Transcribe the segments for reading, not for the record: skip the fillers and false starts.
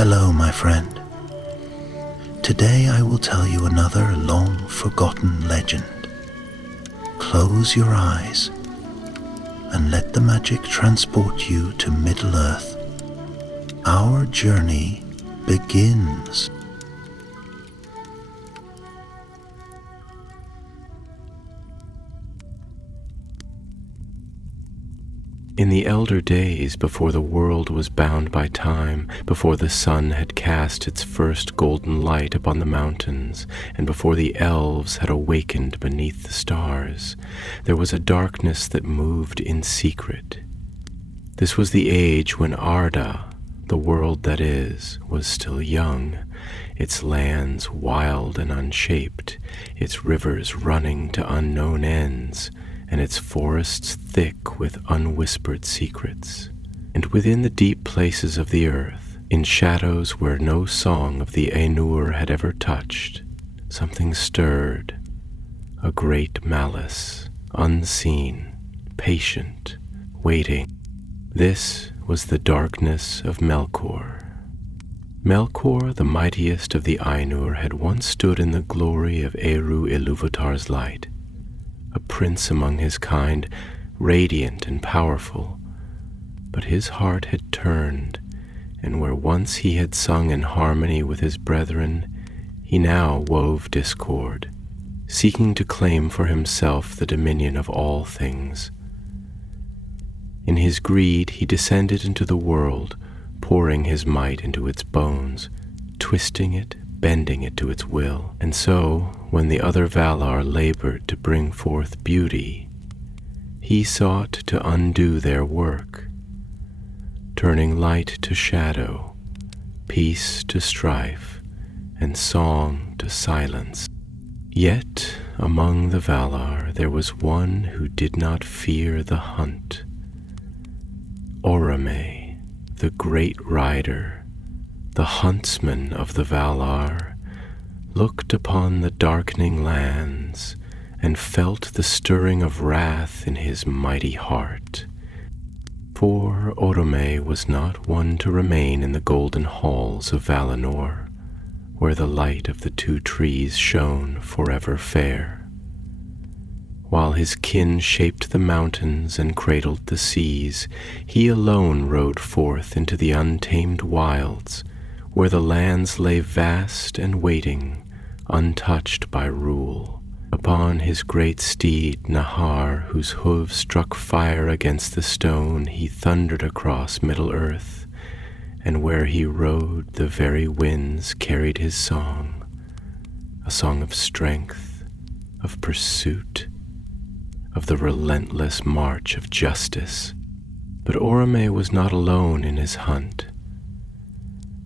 Hello, my friend. Today I will tell you another long-forgotten legend. Close your eyes and let the magic transport you to Middle-earth. Our journey begins. In the elder days, before the world was bound by time, before the sun had cast its first golden light upon the mountains, and before the elves had awakened beneath the stars, there was a darkness that moved in secret. This was the age when Arda, the world that is, was still young, its lands wild and unshaped, its rivers running to unknown ends, and its forests thick with unwhispered secrets. And within the deep places of the earth, in shadows where no song of the Ainur had ever touched, something stirred, a great malice, unseen, patient, waiting. This was the darkness of Melkor. Melkor, the mightiest of the Ainur, had once stood in the glory of Eru Ilúvatar's light, a prince among his kind, radiant and powerful. But his heart had turned, and where once he had sung in harmony with his brethren, he now wove discord, seeking to claim for himself the dominion of all things. In his greed he descended into the world, pouring his might into its bones, twisting it, bending it to its will. And so, when the other Valar labored to bring forth beauty, he sought to undo their work, turning light to shadow, peace to strife, and song to silence. Yet, among the Valar, there was one who did not fear the hunt. Oromë, the great rider, the huntsman of the Valar, looked upon the darkening lands and felt the stirring of wrath in his mighty heart. For Oromë was not one to remain in the golden halls of Valinor, where the light of the two trees shone forever fair. While his kin shaped the mountains and cradled the seas, he alone rode forth into the untamed wilds, where the lands lay vast and waiting, untouched by rule. Upon his great steed Nahar, whose hooves struck fire against the stone, he thundered across Middle-earth, and where he rode the very winds carried his song, a song of strength, of pursuit, of the relentless march of justice. But Oromë was not alone in his hunt.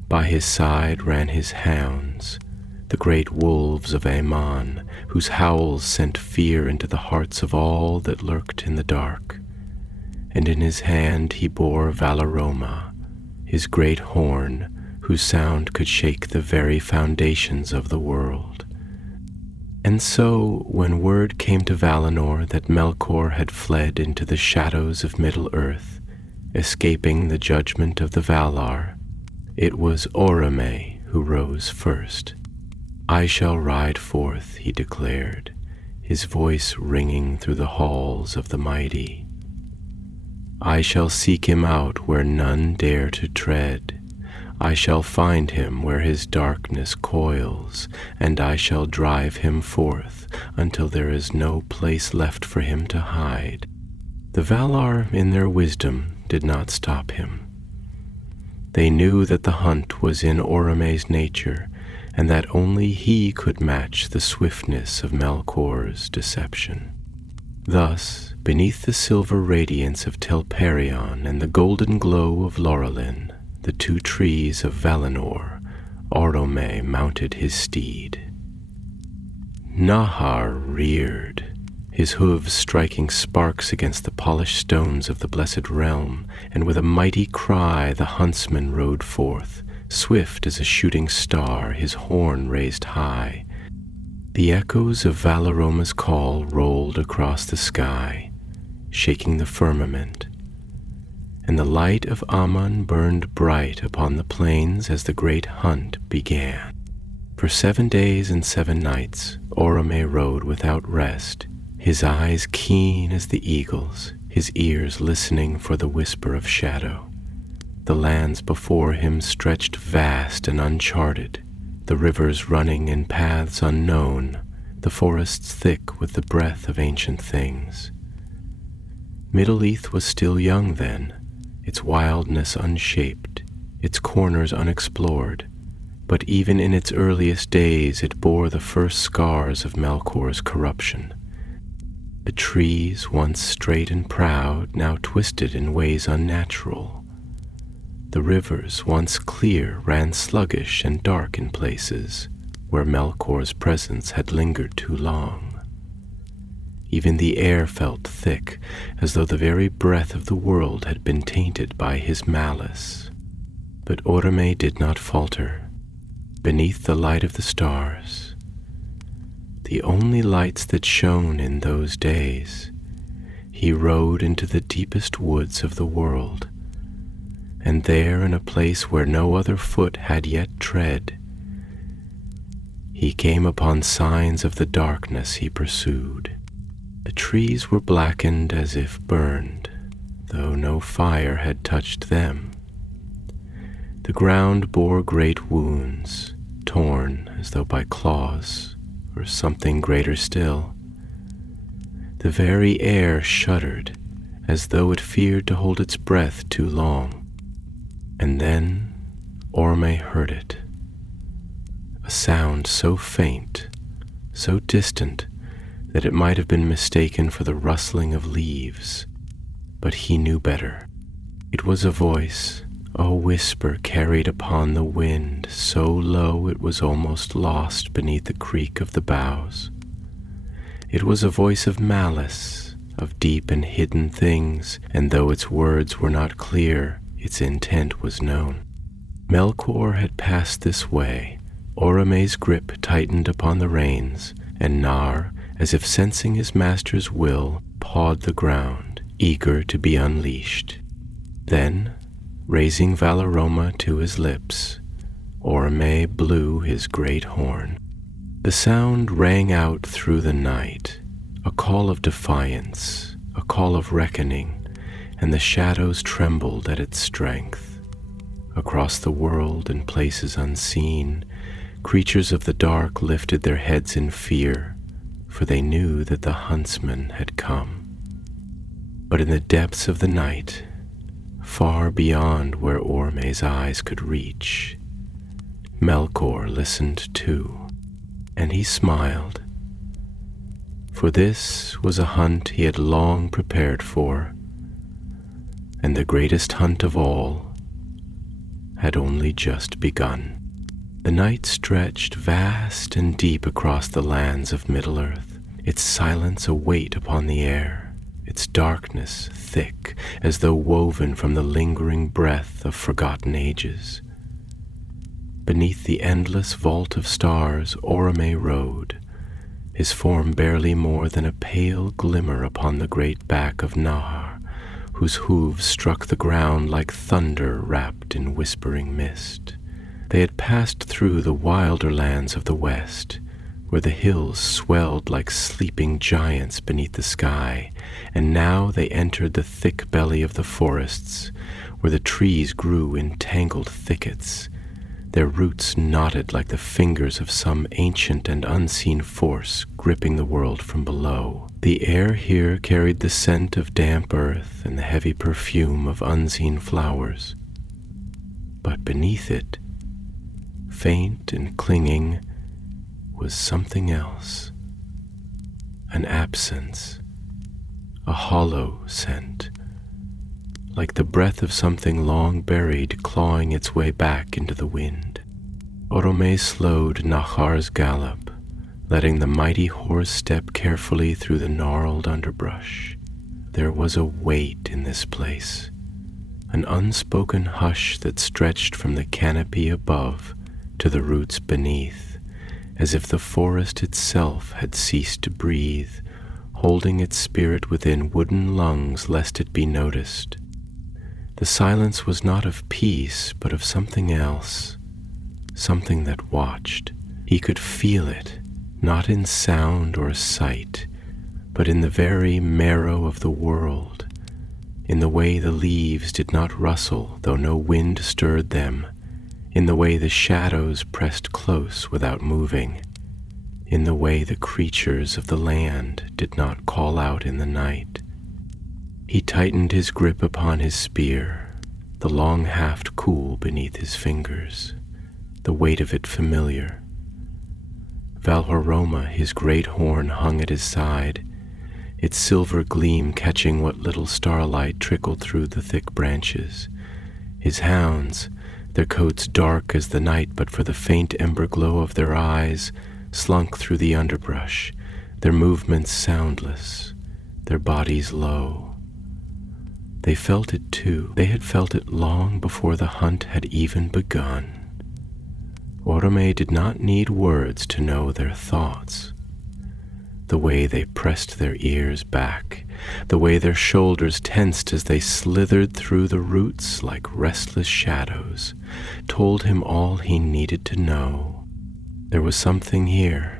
By his side ran his hounds, the great wolves of Aman, whose howls sent fear into the hearts of all that lurked in the dark. And in his hand he bore Valaroma, his great horn, whose sound could shake the very foundations of the world. And so, when word came to Valinor that Melkor had fled into the shadows of Middle-earth, escaping the judgment of the Valar, it was Oromë who rose first. "I shall ride forth," he declared, his voice ringing through the halls of the mighty. "I shall seek him out where none dare to tread. I shall find him where his darkness coils, and I shall drive him forth until there is no place left for him to hide." The Valar, in their wisdom, did not stop him. They knew that the hunt was in Oromë's nature, and that only he could match the swiftness of Melkor's deception. Thus, beneath the silver radiance of Telperion and the golden glow of Lorelin, the two trees of Valinor, Oromë mounted his steed. Nahar reared, his hooves striking sparks against the polished stones of the blessed realm, and with a mighty cry the huntsman rode forth, swift as a shooting star, his horn raised high. The echoes of Valaroma's call rolled across the sky, shaking the firmament. and the light of Aman burned bright upon the plains as the great hunt began. For 7 days and 7 nights Oromë rode without rest, his eyes keen as the eagle's, his ears listening for the whisper of shadow. The lands before him stretched vast and uncharted, the rivers running in paths unknown, the forests thick with the breath of ancient things. Middle Earth was still young then, its wildness unshaped, its corners unexplored, but even in its earliest days it bore the first scars of Melkor's corruption. The trees, once straight and proud, now twisted in ways unnatural. The rivers, once clear, ran sluggish and dark in places where Melkor's presence had lingered too long. Even the air felt thick, as though the very breath of the world had been tainted by his malice. But Oromë did not falter. Beneath the light of the stars, the only lights that shone in those days, he rode into the deepest woods of the world, and there, in a place where no other foot had yet tread, he came upon signs of the darkness he pursued. The trees were blackened as if burned, though no fire had touched them. The ground bore great wounds, torn as though by claws or something greater still. The very air shuddered as though it feared to hold its breath too long. And then Oromë heard it, a sound so faint, so distant, that it might have been mistaken for the rustling of leaves. But he knew better. It was a voice, a whisper carried upon the wind, so low it was almost lost beneath the creak of the boughs. It was a voice of malice, of deep and hidden things, and though its words were not clear, its intent was known. Melkor had passed this way. Oromë's grip tightened upon the reins, and Nar, as if sensing his master's will, pawed the ground, eager to be unleashed. Then, raising Valaroma to his lips, Oromë blew his great horn. The sound rang out through the night, a call of defiance, a call of reckoning, and the shadows trembled at its strength. Across the world, in places unseen, creatures of the dark lifted their heads in fear, for they knew that the huntsman had come. But in the depths of the night, far beyond where Oromë's eyes could reach, Melkor listened too, and he smiled, for this was a hunt he had long prepared for, and the greatest hunt of all had only just begun. The night stretched vast and deep across the lands of Middle-earth, its silence a weight upon the air, its darkness thick as though woven from the lingering breath of forgotten ages. Beneath the endless vault of stars Oromë rode, his form barely more than a pale glimmer upon the great back of Nar, whose hooves struck the ground like thunder wrapped in whispering mist. They had passed through the wilder lands of the west, where the hills swelled like sleeping giants beneath the sky, and now they entered the thick belly of the forests, where the trees grew in tangled thickets, their roots knotted like the fingers of some ancient and unseen force gripping the world from below. The air here carried the scent of damp earth and the heavy perfume of unseen flowers. But beneath it, faint and clinging, was something else. An absence, a hollow scent, like the breath of something long buried clawing its way back into the wind. Oromë slowed Nahar's gallop, letting the mighty horse step carefully through the gnarled underbrush. There was a weight in this place, an unspoken hush that stretched from the canopy above to the roots beneath, as if the forest itself had ceased to breathe, holding its spirit within wooden lungs lest it be noticed. The silence was not of peace, but of something else, something that watched. He could feel it, not in sound or sight, but in the very marrow of the world, in the way the leaves did not rustle though no wind stirred them, in the way the shadows pressed close without moving, in the way the creatures of the land did not call out in the night. He tightened his grip upon his spear, the long haft cool beneath his fingers, the weight of it familiar. Oromë, his great horn hung at his side, its silver gleam catching what little starlight trickled through the thick branches. His hounds, their coats dark as the night but for the faint ember glow of their eyes, slunk through the underbrush, their movements soundless, their bodies low. They felt it too. They had felt it long before the hunt had even begun. Oromë did not need words to know their thoughts. The way they pressed their ears back, the way their shoulders tensed as they slithered through the roots like restless shadows, told him all he needed to know. There was something here.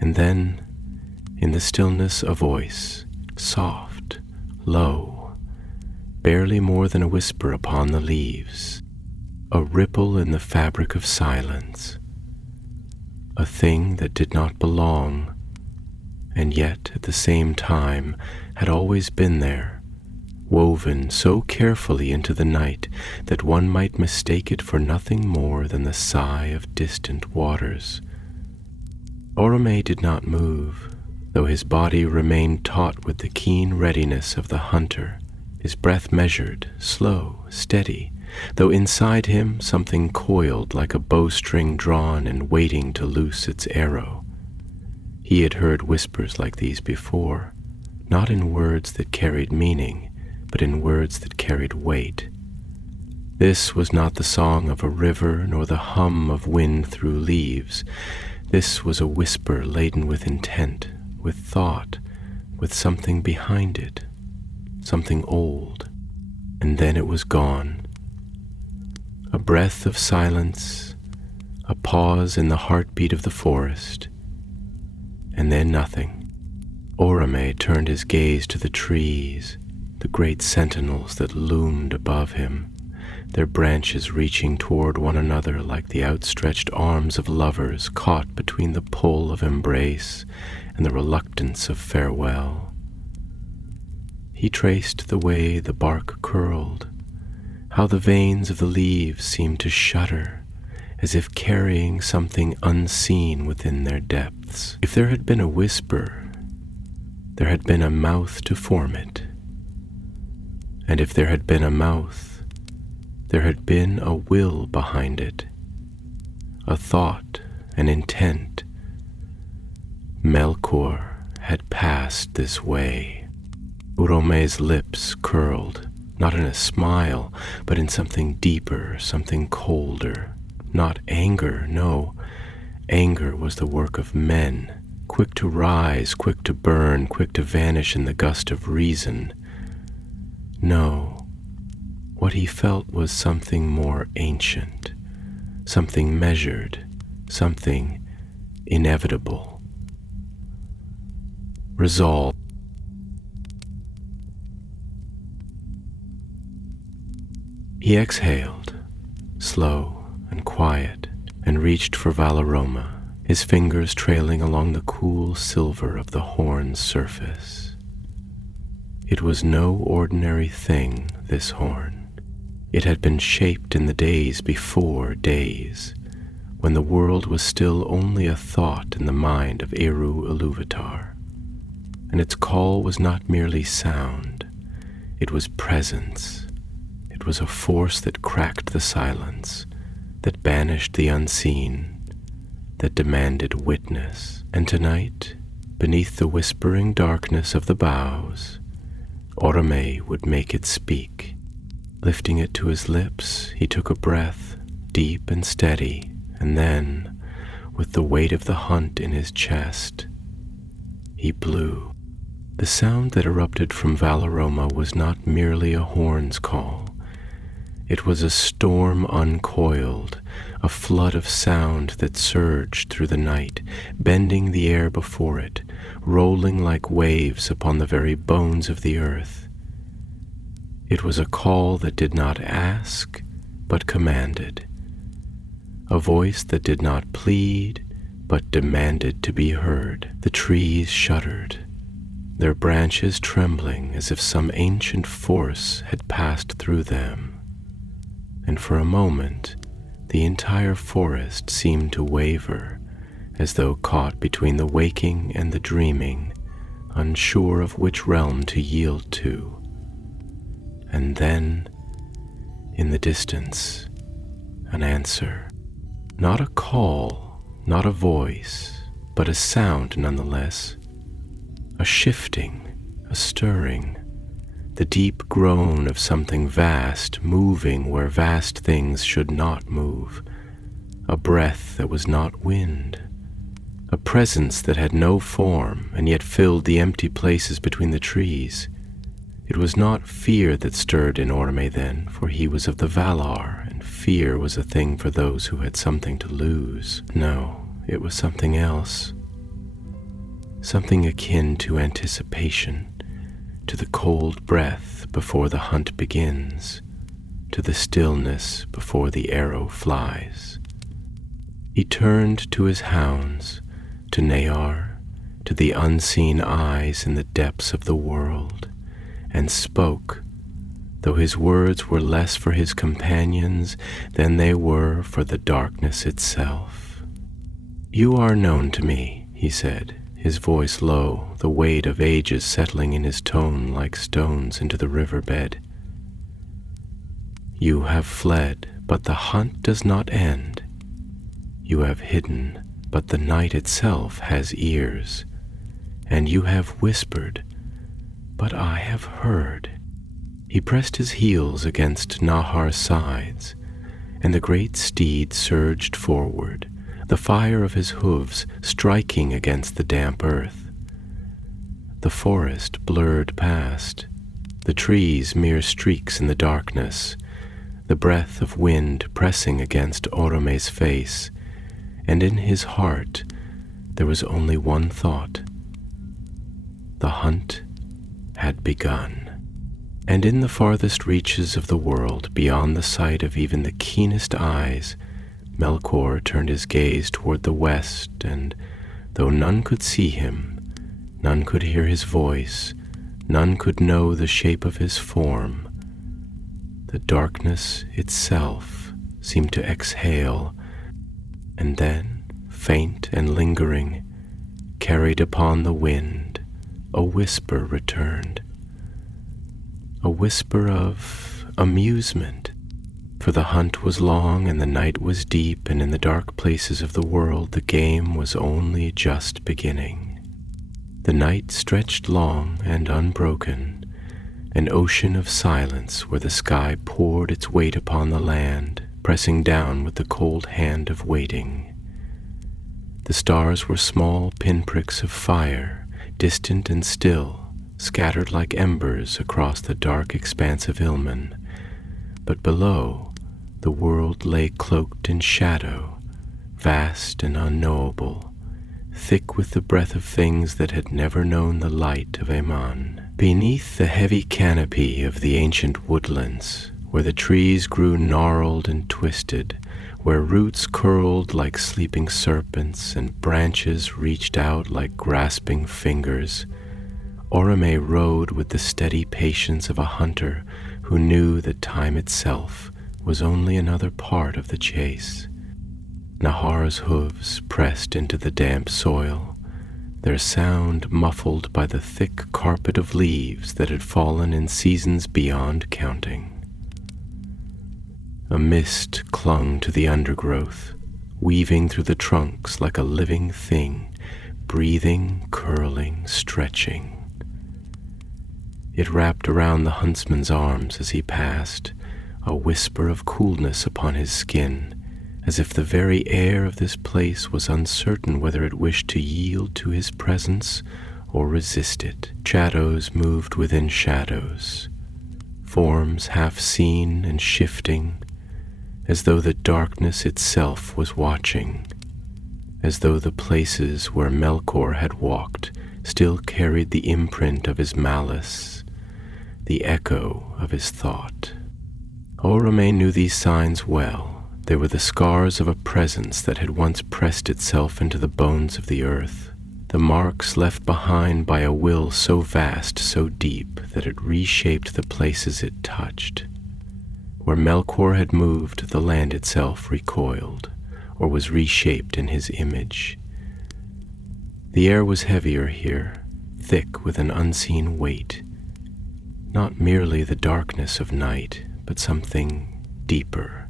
And then, in the stillness, a voice, soft, low, barely more than a whisper upon the leaves, a ripple in the fabric of silence, a thing that did not belong, and yet at the same time had always been there, woven so carefully into the night that one might mistake it for nothing more than the sigh of distant waters. Oromë did not move, though his body remained taut with the keen readiness of the hunter, his breath measured, slow, steady, though inside him something coiled like a bowstring drawn and waiting to loose its arrow. He had heard whispers like these before, not in words that carried meaning, but in words that carried weight. This was not the song of a river nor the hum of wind through leaves. This was a whisper laden with intent, with thought, with something behind it, something old, and then it was gone. A breath of silence, a pause in the heartbeat of the forest, and then nothing. Oromë turned his gaze to the trees, the great sentinels that loomed above him, their branches reaching toward one another like the outstretched arms of lovers caught between the pull of embrace and the reluctance of farewell. He traced the way the bark curled, how the veins of the leaves seemed to shudder, as if carrying something unseen within their depths. If there had been a whisper, there had been a mouth to form it. And if there had been a mouth, there had been a will behind it, a thought, an intent. Melkor had passed this way. Oromë's lips curled, not in a smile, but in something deeper, something colder. Not anger, no. Anger was the work of men, quick to rise, quick to burn, quick to vanish in the gust of reason. No, what he felt was something more ancient, something measured, something inevitable. Resolve. He exhaled, slow and quiet, and reached for Oromë, his fingers trailing along the cool silver of the horn's surface. It was no ordinary thing, this horn. It had been shaped in the days before days, when the world was still only a thought in the mind of Eru Ilúvatar. And its call was not merely sound, it was presence. It was a force that cracked the silence, that banished the unseen, that demanded witness. And tonight, beneath the whispering darkness of the boughs, Oromë would make it speak. Lifting it to his lips, he took a breath, deep and steady, and then, with the weight of the hunt in his chest, he blew. The sound that erupted from Oromë was not merely a horn's call. It was a storm uncoiled, a flood of sound that surged through the night, bending the air before it, rolling like waves upon the very bones of the earth. It was a call that did not ask, but commanded. A voice that did not plead, but demanded to be heard. The trees shuddered, their branches trembling as if some ancient force had passed through them. And for a moment, the entire forest seemed to waver, as though caught between the waking and the dreaming, unsure of which realm to yield to. And then, in the distance, an answer. Not a call, not a voice, but a sound nonetheless. A shifting, a stirring, the deep groan of something vast moving where vast things should not move, a breath that was not wind, a presence that had no form and yet filled the empty places between the trees. It was not fear that stirred in Oromë then, for he was of the Valar, and fear was a thing for those who had something to lose. No, it was something else, something akin to anticipation, to the cold breath before the hunt begins, to the stillness before the arrow flies. He turned to his hounds, to Near, to the unseen eyes in the depths of the world, and spoke, though his words were less for his companions than they were for the darkness itself. "You are known to me," he said, his voice low, the weight of ages settling in his tone like stones into the riverbed. "You have fled, but the hunt does not end. You have hidden, but the night itself has ears. And you have whispered, but I have heard." He pressed his heels against Nahar's sides, and the great steed surged forward, the fire of his hooves striking against the damp earth. The forest blurred past, the trees mere streaks in the darkness, the breath of wind pressing against Oromë's face, and in his heart there was only one thought. The hunt had begun. And in the farthest reaches of the world, beyond the sight of even the keenest eyes, Melkor turned his gaze toward the west, and though none could see him, none could hear his voice, none could know the shape of his form, the darkness itself seemed to exhale, and then, faint and lingering, carried upon the wind, a whisper returned, a whisper of amusement. For the hunt was long and the night was deep, and in the dark places of the world the game was only just beginning. The night stretched long and unbroken, an ocean of silence where the sky poured its weight upon the land, pressing down with the cold hand of waiting. The stars were small pinpricks of fire, distant and still, scattered like embers across the dark expanse of Ilmen, but below, the world lay cloaked in shadow, vast and unknowable, thick with the breath of things that had never known the light of Aman. Beneath the heavy canopy of the ancient woodlands, where the trees grew gnarled and twisted, where roots curled like sleeping serpents and branches reached out like grasping fingers, Oromë rode with the steady patience of a hunter who knew that time itself was only another part of the chase. Nahar's hooves pressed into the damp soil, their sound muffled by the thick carpet of leaves that had fallen in seasons beyond counting. A mist clung to the undergrowth, weaving through the trunks like a living thing, breathing, curling, stretching. It wrapped around the huntsman's arms as he passed, a whisper of coolness upon his skin, as if the very air of this place was uncertain whether it wished to yield to his presence or resist it. Shadows moved within shadows, forms half seen and shifting, as though the darkness itself was watching, as though the places where Melkor had walked still carried the imprint of his malice, the echo of his thought. Oromë knew these signs well. They were the scars of a presence that had once pressed itself into the bones of the earth, the marks left behind by a will so vast, so deep, that it reshaped the places it touched. Where Melkor had moved, the land itself recoiled, or was reshaped in his image. The air was heavier here, thick with an unseen weight, not merely the darkness of night, but something deeper,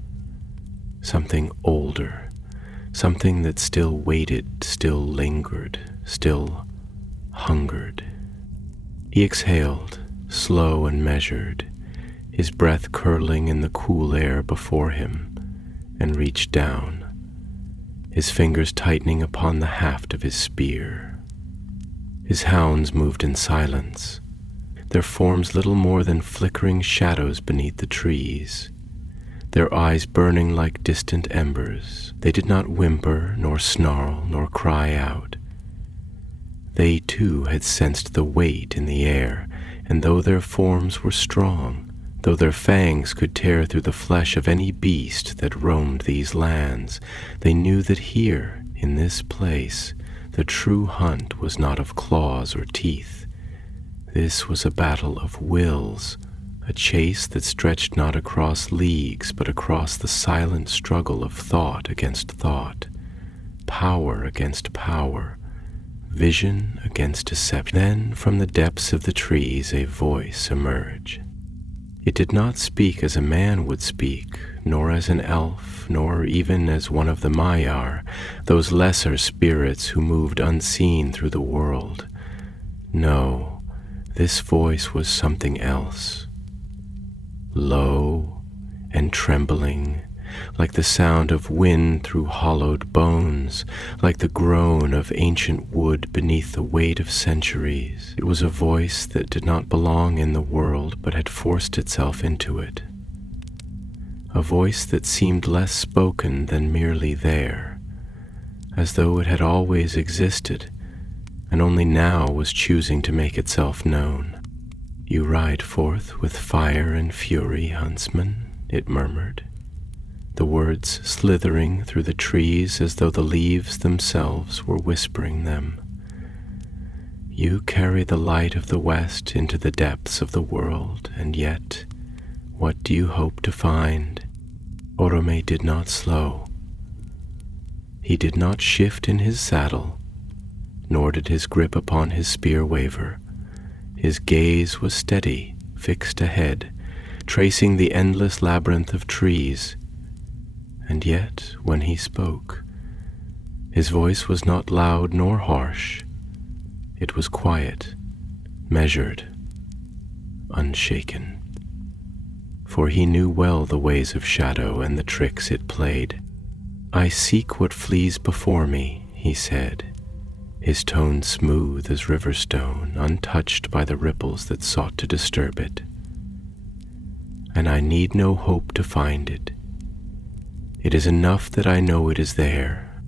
something older, something that still waited, still lingered, still hungered. He exhaled, slow and measured, his breath curling in the cool air before him, and reached down, his fingers tightening upon the haft of his spear. His hounds moved in silence, their forms little more than flickering shadows beneath the trees, their eyes burning like distant embers. They did not whimper, nor snarl, nor cry out. They too had sensed the weight in the air, and though their forms were strong, though their fangs could tear through the flesh of any beast that roamed these lands, they knew that here, in this place, the true hunt was not of claws or teeth. This was a battle of wills, a chase that stretched not across leagues, but across the silent struggle of thought against thought, power against power, vision against deception. Then from the depths of the trees a voice emerged. It did not speak as a man would speak, nor as an elf, nor even as one of the Maiar, those lesser spirits who moved unseen through the world. No, this voice was something else. Low and trembling, like the sound of wind through hollowed bones, like the groan of ancient wood beneath the weight of centuries. It was a voice that did not belong in the world, but had forced itself into it. A voice that seemed less spoken than merely there, as though it had always existed, and only now was choosing to make itself known. "You ride forth with fire and fury, huntsman," it murmured, the words slithering through the trees as though the leaves themselves were whispering them. "You carry the light of the West into the depths of the world, and yet, what do you hope to find?" Oromë did not slow. He did not shift in his saddle, nor did his grip upon his spear waver. His gaze was steady, fixed ahead, tracing the endless labyrinth of trees. And yet, when he spoke, his voice was not loud nor harsh. It was quiet, measured, unshaken. For he knew well the ways of shadow and the tricks it played. "I seek what flees before me," he said, his tone smooth as river stone, untouched by the ripples that sought to disturb it. "And I need no hope to find it. It is enough that I know it is there."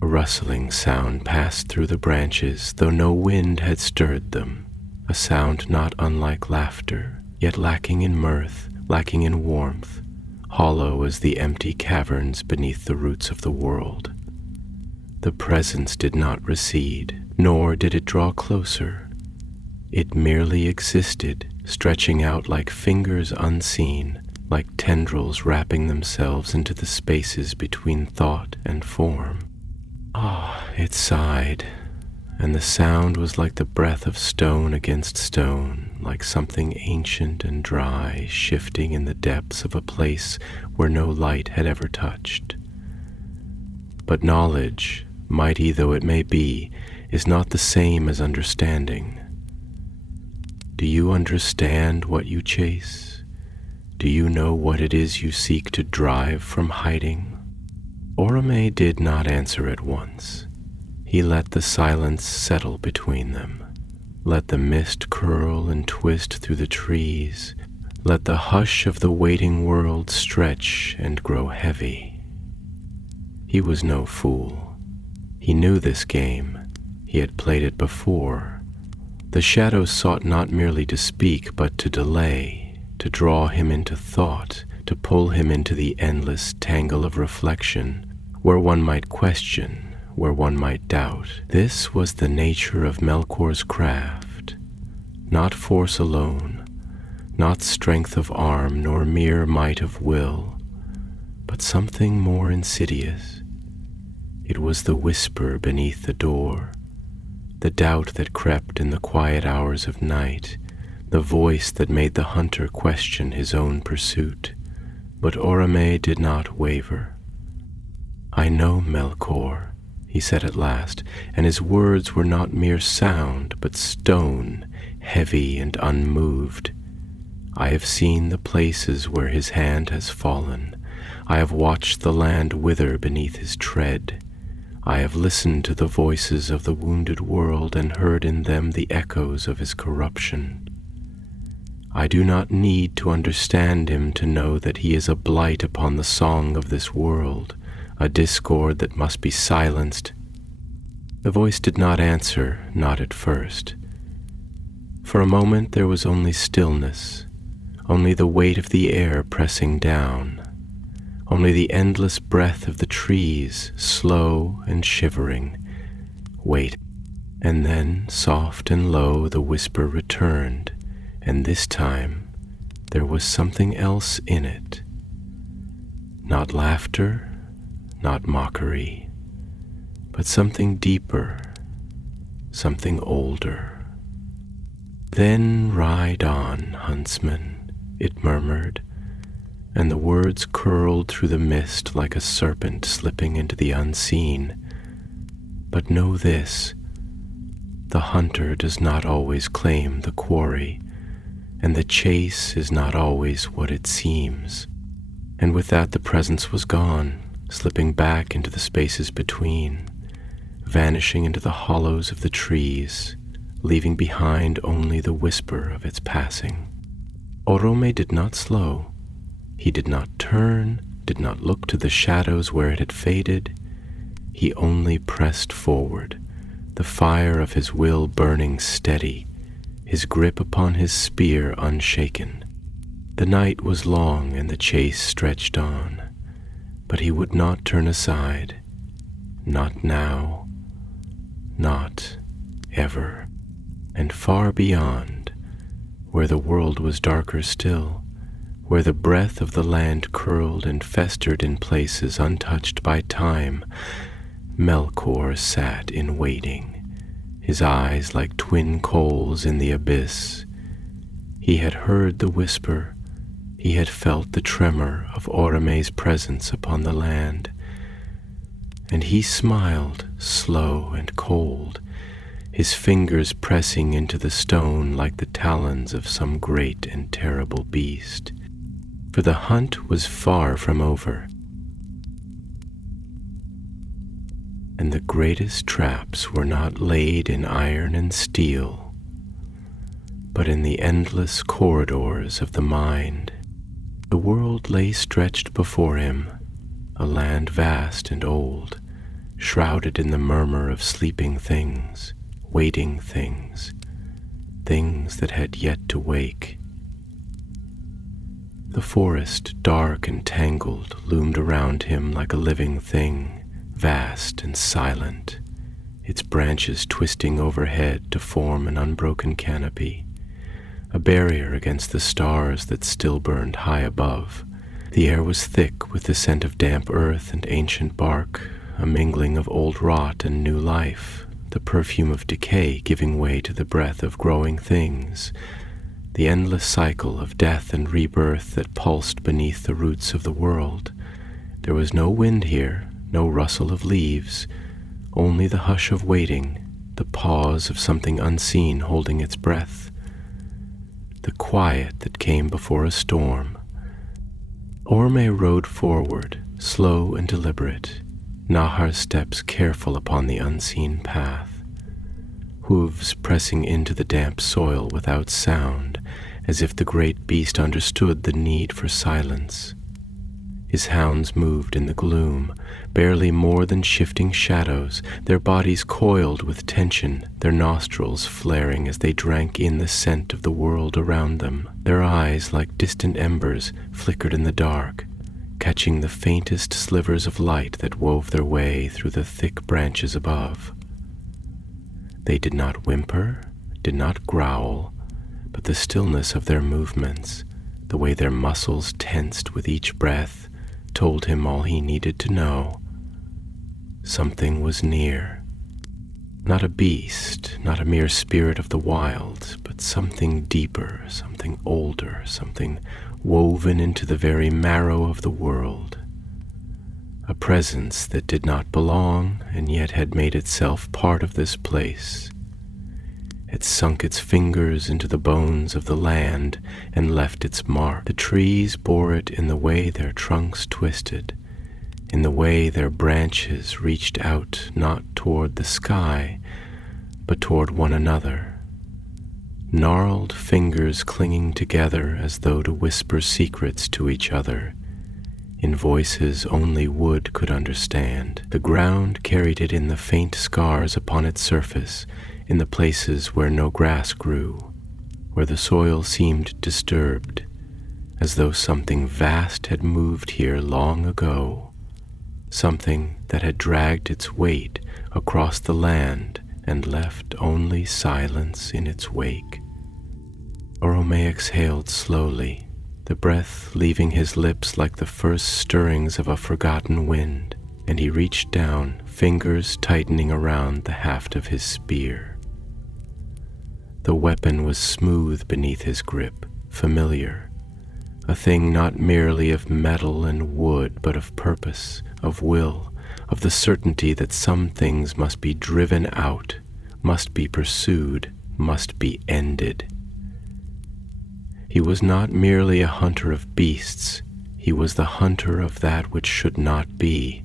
A rustling sound passed through the branches, though no wind had stirred them, a sound not unlike laughter, yet lacking in mirth, lacking in warmth, hollow as the empty caverns beneath the roots of the world. The presence did not recede, nor did it draw closer. It merely existed, stretching out like fingers unseen, like tendrils wrapping themselves into the spaces between thought and form. "Ah," it sighed, and the sound was like the breath of stone against stone, like something ancient and dry shifting in the depths of a place where no light had ever touched. But knowledge, mighty though it may be, is not the same as understanding. Do you understand what you chase? Do you know what it is you seek to drive from hiding? Oromë did not answer at once. He let the silence settle between them. Let the mist curl and twist through the trees. Let the hush of the waiting world stretch and grow heavy. He was no fool. He knew this game. He had played it before. The shadows sought not merely to speak, but to delay, to draw him into thought, to pull him into the endless tangle of reflection, where one might question, where one might doubt. This was the nature of Melkor's craft. Not force alone, not strength of arm, nor mere might of will, but something more insidious. It was the whisper beneath the door, the doubt that crept in the quiet hours of night, the voice that made the hunter question his own pursuit. But Oromë did not waver. "I know, Melkor," he said at last, and his words were not mere sound, but stone, heavy and unmoved. "I have seen the places where his hand has fallen. I have watched the land wither beneath his tread. I have listened to the voices of the wounded world and heard in them the echoes of his corruption. I do not need to understand him to know that he is a blight upon the song of this world, a discord that must be silenced." The voice did not answer, not at first. For a moment there was only stillness, only the weight of the air pressing down, only the endless breath of the trees, slow and shivering. Wait, and then, soft and low, the whisper returned, and this time there was something else in it. Not laughter, not mockery, but something deeper, something older. "Then ride on, huntsman," it murmured, and the words curled through the mist like a serpent slipping into the unseen. "But know this, the hunter does not always claim the quarry, and the chase is not always what it seems." And with that the presence was gone, slipping back into the spaces between, vanishing into the hollows of the trees, leaving behind only the whisper of its passing. Oromë did not slow. He did not turn, did not look to the shadows where it had faded. He only pressed forward, the fire of his will burning steady, his grip upon his spear unshaken. The night was long and the chase stretched on, but he would not turn aside, not now, not ever. And far beyond, where the world was darker still, where the breath of the land curled and festered in places untouched by time, Melkor sat in waiting, his eyes like twin coals in the abyss. He had heard the whisper, he had felt the tremor of Oromë's presence upon the land, and he smiled, slow and cold, his fingers pressing into the stone like the talons of some great and terrible beast. For the hunt was far from over, and the greatest traps were not laid in iron and steel, but in the endless corridors of the mind. The world lay stretched before him, a land vast and old, shrouded in the murmur of sleeping things, waiting things, things that had yet to wake. The forest, dark and tangled, loomed around him like a living thing, vast and silent, its branches twisting overhead to form an unbroken canopy, a barrier against the stars that still burned high above. The air was thick with the scent of damp earth and ancient bark, a mingling of old rot and new life, the perfume of decay giving way to the breath of growing things, the endless cycle of death and rebirth that pulsed beneath the roots of the world. There was no wind here, no rustle of leaves, only the hush of waiting, the pause of something unseen holding its breath, the quiet that came before a storm. Oromë rode forward, slow and deliberate, Nahar's steps careful upon the unseen path. hooves pressing into the damp soil without sound, as if the great beast understood the need for silence. His hounds moved in the gloom, barely more than shifting shadows, their bodies coiled with tension, their nostrils flaring as they drank in the scent of the world around them. Their eyes, like distant embers, flickered in the dark, catching the faintest slivers of light that wove their way through the thick branches above. They did not whimper, did not growl, but the stillness of their movements, the way their muscles tensed with each breath, told him all he needed to know. Something was near. Not a beast, not a mere spirit of the wild, but something deeper, something older, something woven into the very marrow of the world. A presence that did not belong and yet had made itself part of this place. It sunk its fingers into the bones of the land and left its mark. The trees bore it in the way their trunks twisted, in the way their branches reached out not toward the sky, but toward one another. Gnarled fingers clinging together as though to whisper secrets to each other, in voices only wood could understand. The ground carried it in the faint scars upon its surface, in the places where no grass grew, where the soil seemed disturbed, as though something vast had moved here long ago, something that had dragged its weight across the land and left only silence in its wake. Oromë exhaled slowly, the breath leaving his lips like the first stirrings of a forgotten wind, and he reached down, fingers tightening around the haft of his spear. The weapon was smooth beneath his grip, familiar, a thing not merely of metal and wood, but of purpose, of will, of the certainty that some things must be driven out, must be pursued, must be ended. He was not merely a hunter of beasts, he was the hunter of that which should not be,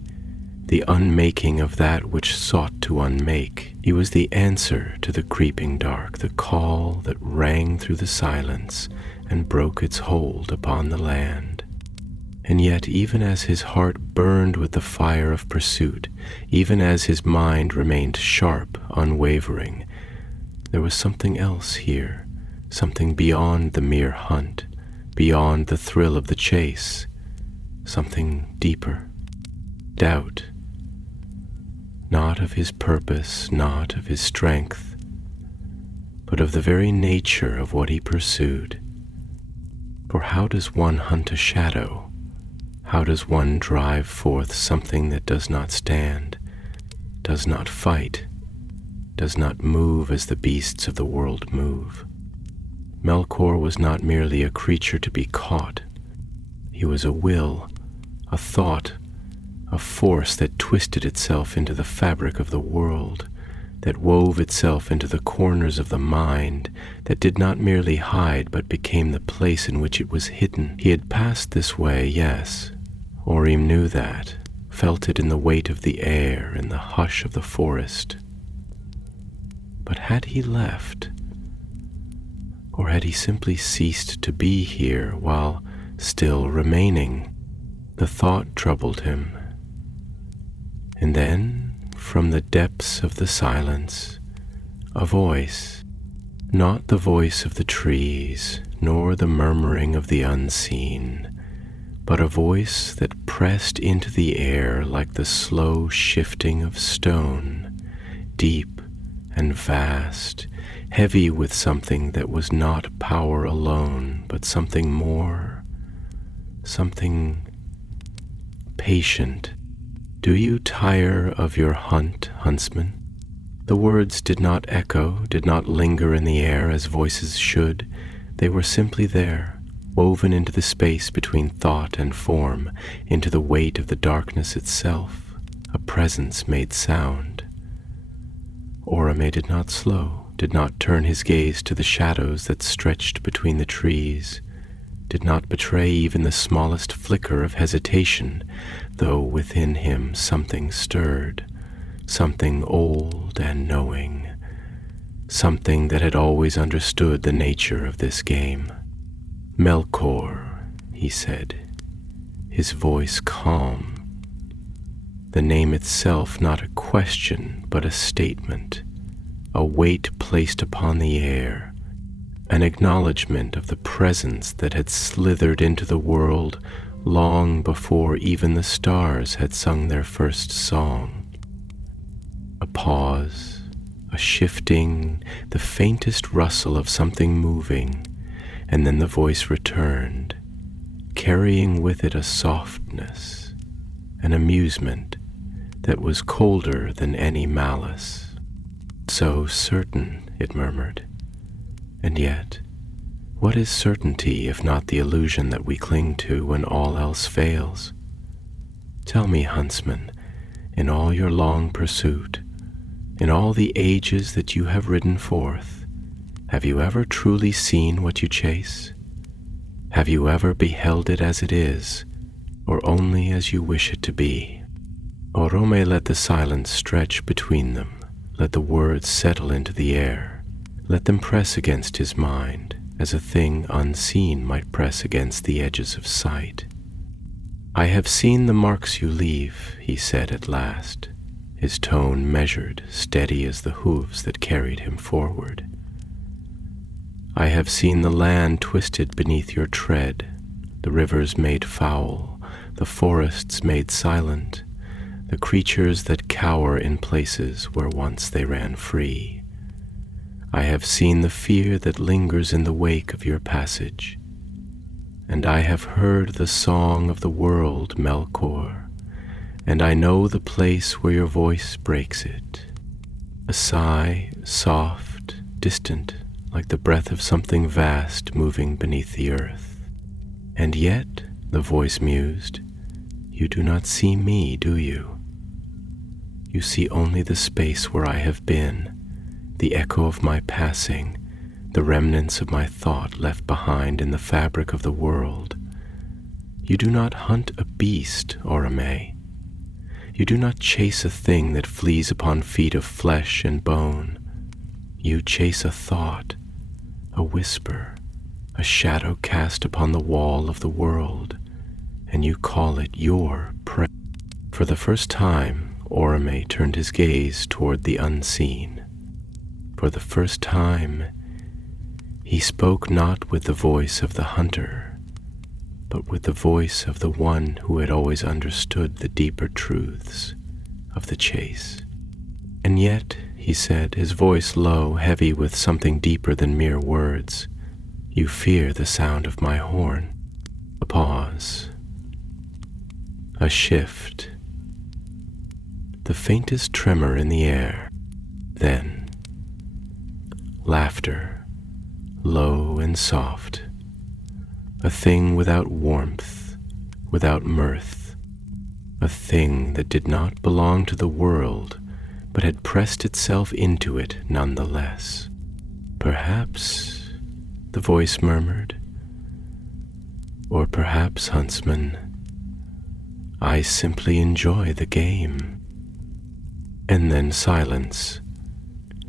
the unmaking of that which sought to unmake. He was the answer to the creeping dark, the call that rang through the silence and broke its hold upon the land. And yet, even as his heart burned with the fire of pursuit, even as his mind remained sharp, unwavering, there was something else here, something beyond the mere hunt, beyond the thrill of the chase, something deeper. Doubt, not of his purpose, not of his strength, but of the very nature of what he pursued. For how does one hunt a shadow? How does one drive forth something that does not stand, does not fight, does not move as the beasts of the world move? Melkor was not merely a creature to be caught. He was a will, a thought, a force that twisted itself into the fabric of the world, that wove itself into the corners of the mind, that did not merely hide but became the place in which it was hidden. He had passed this way, yes. Oromë knew that, felt it in the weight of the air, in the hush of the forest. But had he left? Or had he simply ceased to be here while still remaining? The thought troubled him. And then, from the depths of the silence, a voice, not the voice of the trees, nor the murmuring of the unseen, but a voice that pressed into the air like the slow shifting of stone, deep and vast, heavy with something that was not power alone, but something more, something patient. Do you tire of your hunt, huntsman? The words did not echo, did not linger in the air as voices should. They were simply there, woven into the space between thought and form, into the weight of the darkness itself. A presence made sound. Oromë did not slow, did not turn his gaze to the shadows that stretched between the trees, did not betray even the smallest flicker of hesitation, though within him something stirred, something old and knowing, something that had always understood the nature of this game. "Melkor," he said, his voice calm, the name itself not a question but a statement, a weight placed upon the air, an acknowledgement of the presence that had slithered into the world long before even the stars had sung their first song. A pause, a shifting, the faintest rustle of something moving, and then the voice returned, carrying with it a softness, an amusement that was colder than any malice. "So certain," it murmured. "And yet, what is certainty if not the illusion that we cling to when all else fails? Tell me, huntsman, in all your long pursuit, in all the ages that you have ridden forth, have you ever truly seen what you chase? Have you ever beheld it as it is, or only as you wish it to be?" Oromë let the silence stretch between them, let the words settle into the air, let them press against his mind as a thing unseen might press against the edges of sight. "I have seen the marks you leave," he said at last, his tone measured, steady as the hooves that carried him forward. "I have seen the land twisted beneath your tread, the rivers made foul, the forests made silent, the creatures that cower in places where once they ran free. I have seen the fear that lingers in the wake of your passage, and I have heard the song of the world, Melkor, and I know the place where your voice breaks it, a sigh, soft, distant, like the breath of something vast moving beneath the earth. And yet," the voice mused, "you do not see me, do you? You see only the space where I have been, the echo of my passing, the remnants of my thought left behind in the fabric of the world. You do not hunt a beast, Oromë. You do not chase a thing that flees upon feet of flesh and bone. You chase a thought, a whisper, a shadow cast upon the wall of the world, and you call it your prey." For the first time, Oromë turned his gaze toward the unseen. For the first time, he spoke not with the voice of the hunter, but with the voice of the one who had always understood the deeper truths of the chase. "And yet," he said, his voice low, heavy with something deeper than mere words, "you fear the sound of my horn." A pause. A shift. The faintest tremor in the air. Then, laughter, low and soft. A thing without warmth, without mirth. A thing that did not belong to the world, but had pressed itself into it nonetheless. "Perhaps," the voice murmured, "or perhaps, huntsman, I simply enjoy the game." And then silence,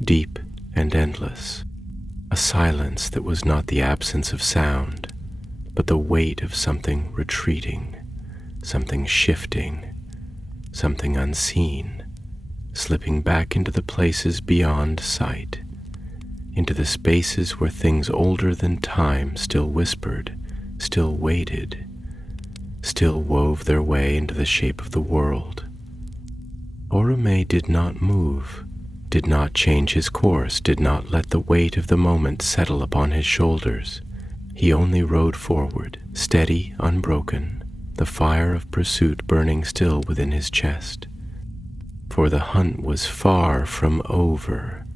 deep and endless, a silence that was not the absence of sound, but the weight of something retreating, something shifting, something unseen, slipping back into the places beyond sight, into the spaces where things older than time still whispered, still waited, still wove their way into the shape of the world. Oromë did not move, did not change his course, did not let the weight of the moment settle upon his shoulders. He only rode forward, steady, unbroken, the fire of pursuit burning still within his chest. For the hunt was far from over,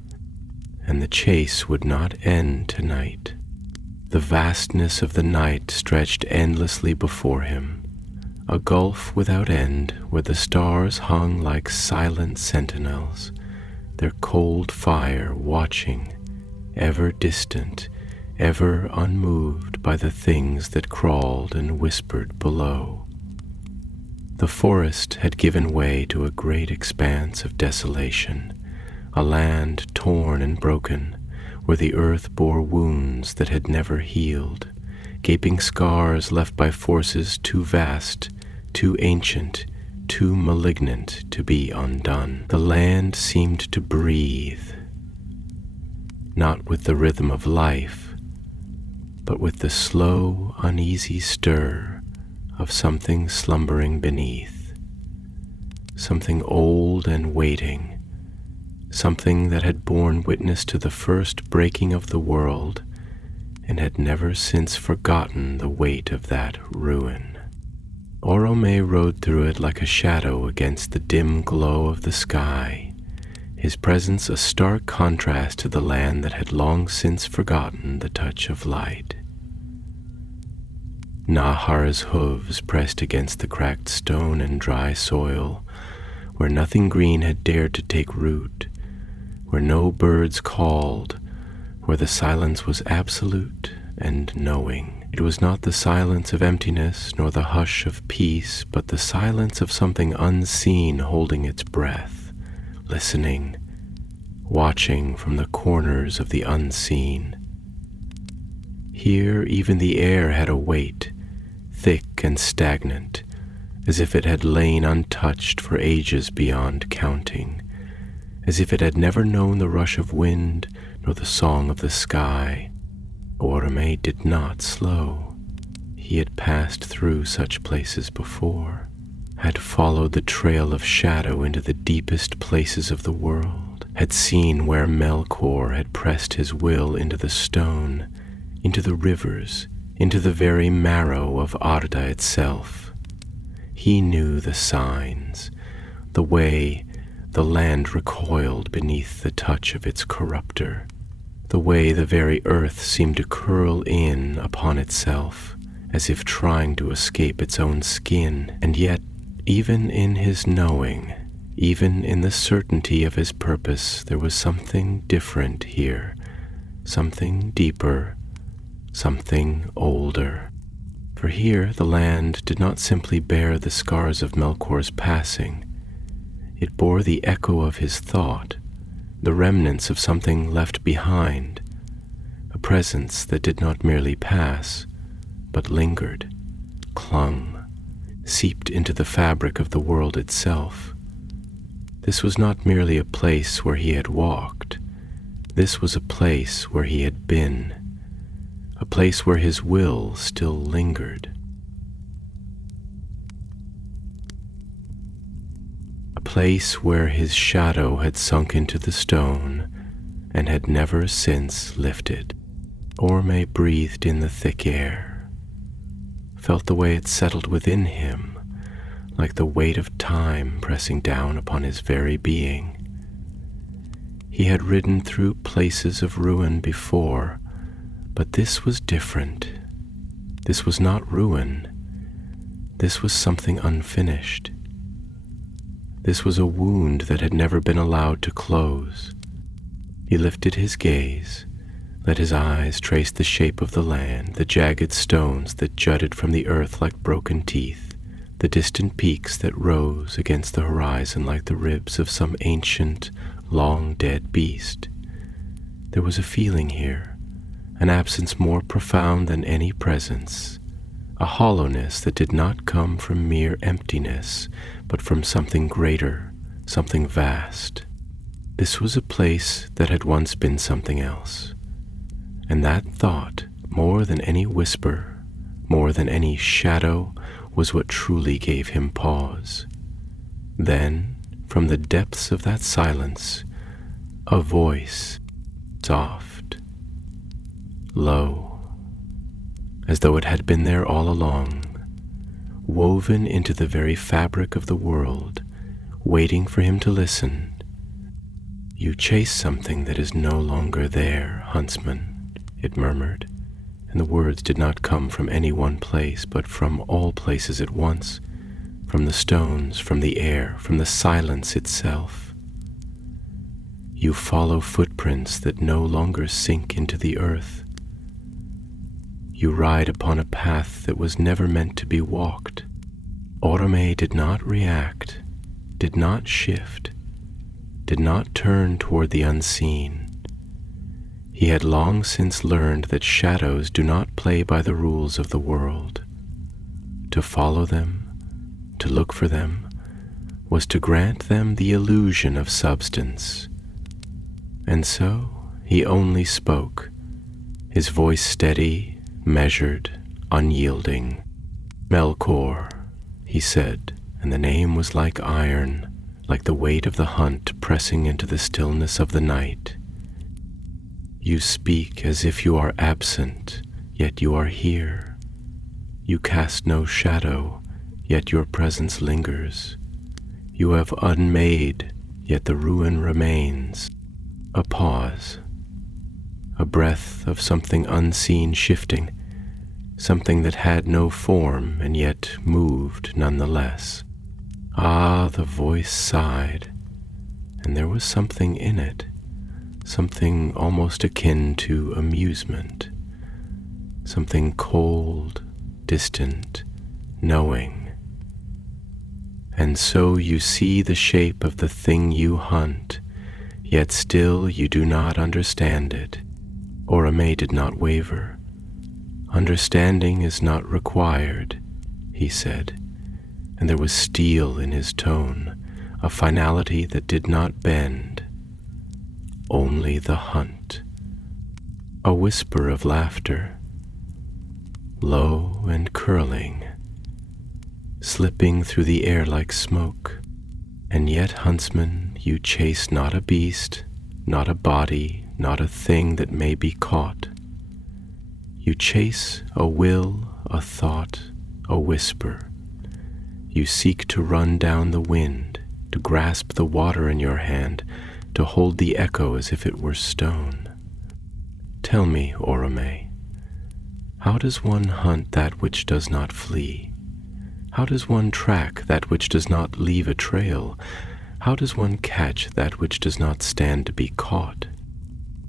and the chase would not end tonight. The vastness of the night stretched endlessly before him, a gulf without end where the stars hung like silent sentinels, their cold fire watching, ever distant, ever unmoved by the things that crawled and whispered below. The forest had given way to a great expanse of desolation, a land torn and broken, where the earth bore wounds that had never healed, gaping scars left by forces too vast, too ancient, too malignant to be undone. The land seemed to breathe, not with the rhythm of life, but with the slow, uneasy stir of something slumbering beneath, something old and waiting, something that had borne witness to the first breaking of the world and had never since forgotten the weight of that ruin. Oromë rode through it like a shadow against the dim glow of the sky, his presence a stark contrast to the land that had long since forgotten the touch of light. Nahar's hooves pressed against the cracked stone and dry soil, where nothing green had dared to take root, where no birds called, where the silence was absolute and knowing. It was not the silence of emptiness nor the hush of peace, but the silence of something unseen holding its breath, listening, watching from the corners of the unseen. Here even the air had a weight, thick and stagnant, as if it had lain untouched for ages beyond counting, as if it had never known the rush of wind nor the song of the sky. Oromë did not slow. He had passed through such places before, had followed the trail of shadow into the deepest places of the world, had seen where Melkor had pressed his will into the stone, into the rivers, into the very marrow of Arda itself. He knew the signs, the way the land recoiled beneath the touch of its corrupter, the way the very earth seemed to curl in upon itself, as if trying to escape its own skin. And yet, even in his knowing, even in the certainty of his purpose, there was something different here, something deeper, something older. For here the land did not simply bear the scars of Melkor's passing. It bore the echo of his thought, the remnants of something left behind, a presence that did not merely pass, but lingered, clung, seeped into the fabric of the world itself. This was not merely a place where he had walked. This was a place where he had been, a place where his will still lingered. A place where his shadow had sunk into the stone and had never since lifted. Oromë breathed in the thick air, felt the way it settled within him, like the weight of time pressing down upon his very being. He had ridden through places of ruin before, but this was different. This was not ruin. This was something unfinished. This was a wound that had never been allowed to close. He lifted his gaze, let his eyes trace the shape of the land, the jagged stones that jutted from the earth like broken teeth, the distant peaks that rose against the horizon like the ribs of some ancient, long-dead beast. There was a feeling here, an absence more profound than any presence, a hollowness that did not come from mere emptiness, but from something greater, something vast. This was a place that had once been something else, and that thought, more than any whisper, more than any shadow, was what truly gave him pause. Then, from the depths of that silence, a voice, soft, low, as though it had been there all along, woven into the very fabric of the world, waiting for him to listen. "You chase something that is no longer there, huntsman," it murmured, and the words did not come from any one place, but from all places at once, from the stones, from the air, from the silence itself. "You follow footprints that no longer sink into the earth. You ride upon a path that was never meant to be walked." Oromë did not react, did not shift, did not turn toward the unseen. He had long since learned that shadows do not play by the rules of the world. To follow them, to look for them, was to grant them the illusion of substance. And so he only spoke, his voice steady, measured, unyielding. "Melkor," he said, and the name was like iron, like the weight of the hunt pressing into the stillness of the night. "You speak as if you are absent, yet you are here. You cast no shadow, yet your presence lingers. You have unmade, yet the ruin remains." A pause, a breath of something unseen shifting, something that had no form and yet moved nonetheless. Ah, the voice sighed, and there was something in it, something almost akin to amusement, something cold, distant, knowing. "And so you see the shape of the thing you hunt, yet still you do not understand it." Oromë did not waver. "Understanding is not required," he said, and there was steel in his tone, a finality that did not bend. "Only the hunt." A whisper of laughter, low and curling, slipping through the air like smoke. "And yet, huntsman, you chase not a beast, not a body, not a thing that may be caught. You chase a will, a thought, a whisper. You seek to run down the wind, to grasp the water in your hand, to hold the echo as if it were stone. Tell me, Oromë, how does one hunt that which does not flee? How does one track that which does not leave a trail? How does one catch that which does not stand to be caught?"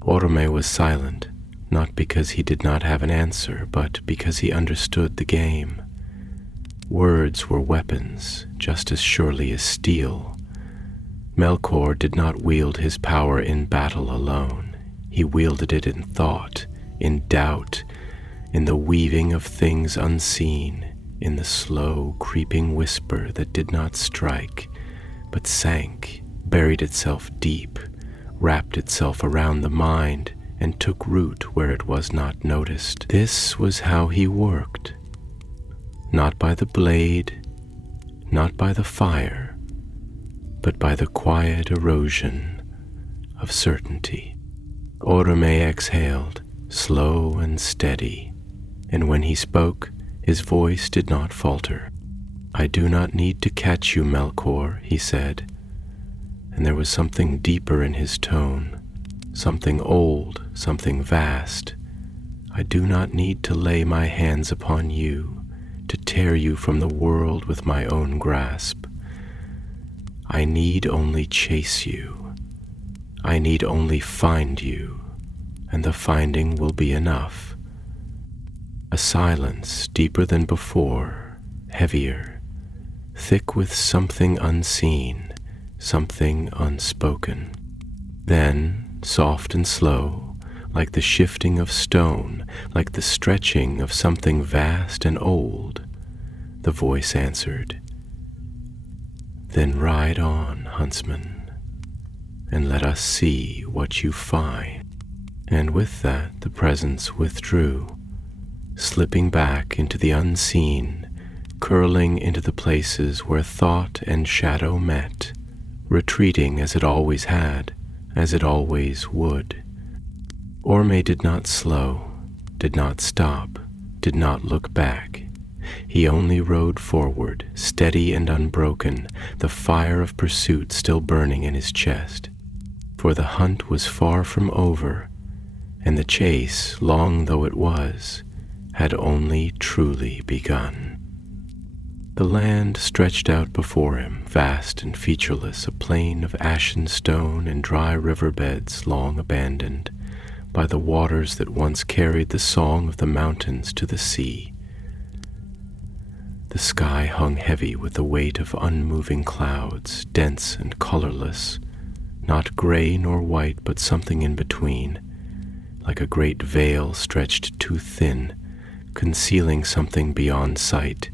Oromë was silent, not because he did not have an answer, but because he understood the game. Words were weapons, just as surely as steel. Melkor did not wield his power in battle alone. He wielded it in thought, in doubt, in the weaving of things unseen, in the slow, creeping whisper that did not strike, but sank, buried itself deep, wrapped itself around the mind, and took root where it was not noticed. This was how he worked. Not by the blade, not by the fire, but by the quiet erosion of certainty. Oromë exhaled, slow and steady, and when he spoke, his voice did not falter. "I do not need to catch you, Melkor," he said, and there was something deeper in his tone, something old, something vast. "I do not need to lay my hands upon you, to tear you from the world with my own grasp. I need only chase you. I need only find you, and the finding will be enough." A silence deeper than before, heavier, thick with something unseen, something unspoken. Then, soft and slow, like the shifting of stone, like the stretching of something vast and old, the voice answered, "Then ride on, huntsman, and let us see what you find." And with that the presence withdrew, slipping back into the unseen, curling into the places where thought and shadow met, retreating as it always had, as it always would. Oromë did not slow, did not stop, did not look back. He only rode forward, steady and unbroken, the fire of pursuit still burning in his chest. For the hunt was far from over, and the chase, long though it was, had only truly begun. The land stretched out before him, vast and featureless, a plain of ashen stone and dry riverbeds long abandoned by the waters that once carried the song of the mountains to the sea. The sky hung heavy with the weight of unmoving clouds, dense and colorless, not gray nor white, but something in between, like a great veil stretched too thin, concealing something beyond sight,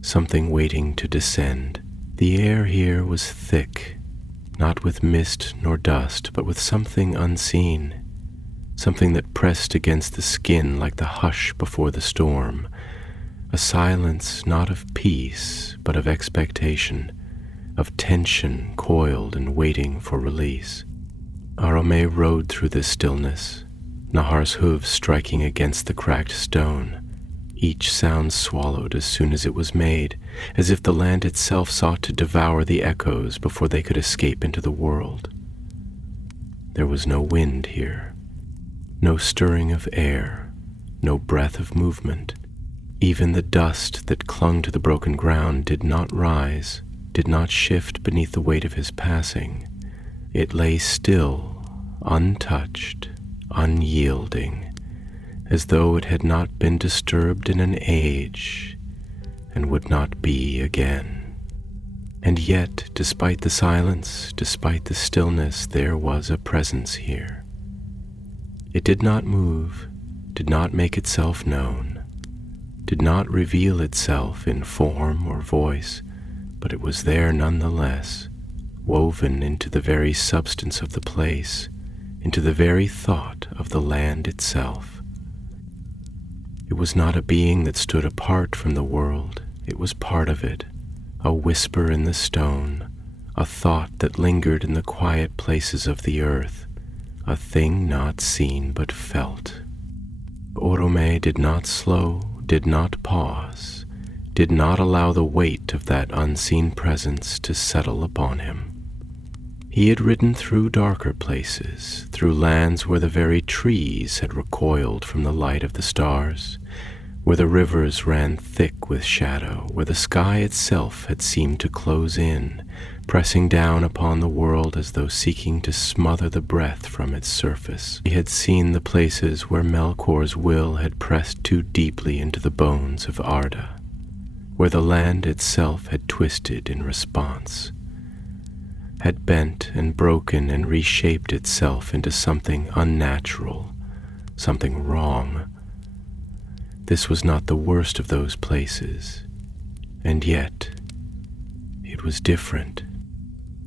something waiting to descend. The air here was thick, not with mist nor dust, but with something unseen, something that pressed against the skin like the hush before the storm, a silence not of peace, but of expectation, of tension coiled and waiting for release. Oromë rode through this stillness, Nahar's hooves striking against the cracked stone, each sound swallowed as soon as it was made, as if the land itself sought to devour the echoes before they could escape into the world. There was no wind here, no stirring of air, no breath of movement. Even the dust that clung to the broken ground did not rise, did not shift beneath the weight of his passing. It lay still, untouched, unyielding, as though it had not been disturbed in an age and would not be again. And yet, despite the silence, despite the stillness, there was a presence here. It did not move, did not make itself known, did not reveal itself in form or voice, but it was there nonetheless, woven into the very substance of the place, into the very thought of the land itself. It was not a being that stood apart from the world, it was part of it, a whisper in the stone, a thought that lingered in the quiet places of the earth, a thing not seen but felt. Oromë did not slow, did not pause, did not allow the weight of that unseen presence to settle upon him. He had ridden through darker places, through lands where the very trees had recoiled from the light of the stars, where the rivers ran thick with shadow, where the sky itself had seemed to close in, pressing down upon the world as though seeking to smother the breath from its surface. He had seen the places where Melkor's will had pressed too deeply into the bones of Arda, where the land itself had twisted in response, had bent and broken and reshaped itself into something unnatural, something wrong. This was not the worst of those places, and yet it was different.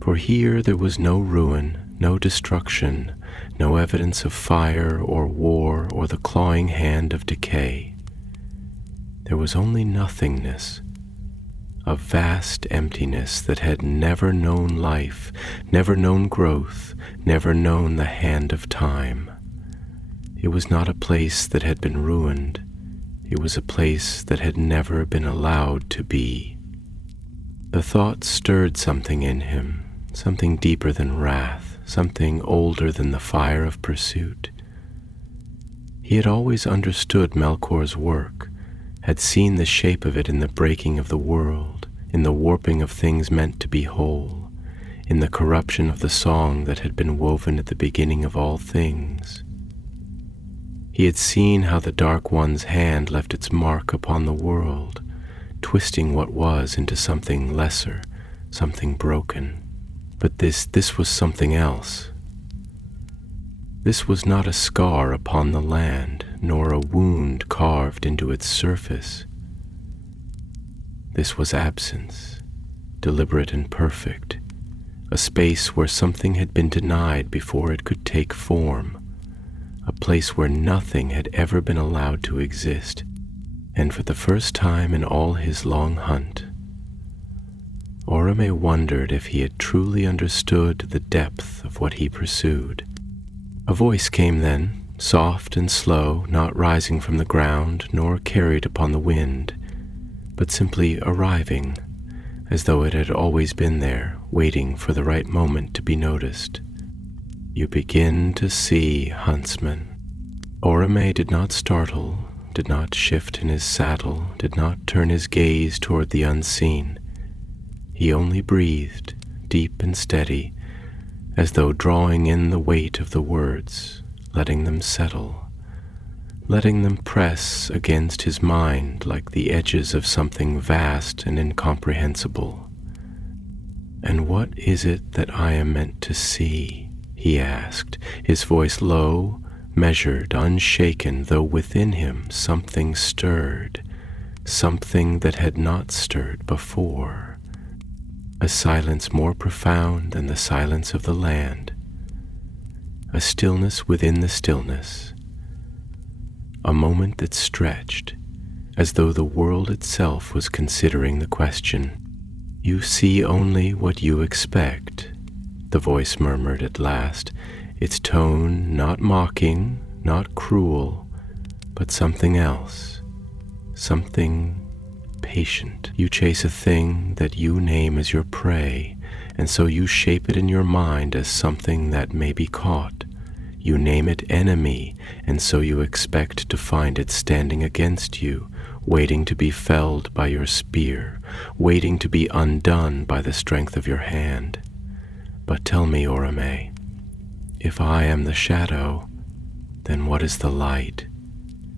For here there was no ruin, no destruction, no evidence of fire or war or the clawing hand of decay. There was only nothingness, a vast emptiness that had never known life, never known growth, never known the hand of time. It was not a place that had been ruined. It was a place that had never been allowed to be. The thought stirred something in him, something deeper than wrath, something older than the fire of pursuit. He had always understood Melkor's work, had seen the shape of it in the breaking of the world, in the warping of things meant to be whole, in the corruption of the song that had been woven at the beginning of all things. He had seen how the Dark One's hand left its mark upon the world, twisting what was into something lesser, something broken. But this was something else. This was not a scar upon the land, nor a wound carved into its surface. This was absence, deliberate and perfect, a space where something had been denied before it could take form, a place where nothing had ever been allowed to exist, and for the first time in all his long hunt, Oromë wondered if he had truly understood the depth of what he pursued. A voice came then, soft and slow, not rising from the ground, nor carried upon the wind, but simply arriving, as though it had always been there, waiting for the right moment to be noticed. "You begin to see, huntsman." Oromë did not startle, did not shift in his saddle, did not turn his gaze toward the unseen. He only breathed, deep and steady, as though drawing in the weight of the words, letting them settle, letting them press against his mind like the edges of something vast and incomprehensible. And "And what is it that I am meant to see?" he asked, his voice low, measured, unshaken, though within him something stirred, something that had not stirred before. A silence more profound than the silence of the land. A stillness within the stillness. A moment that stretched, as though the world itself was considering the question. "You see only what you expect," the voice murmured at last, its tone not mocking, not cruel, but something else, something patient. "You chase a thing that you name as your prey, and so you shape it in your mind as something that may be caught. You name it enemy, and so you expect to find it standing against you, waiting to be felled by your spear, waiting to be undone by the strength of your hand. But tell me, Oromë, if I am the shadow, then what is the light?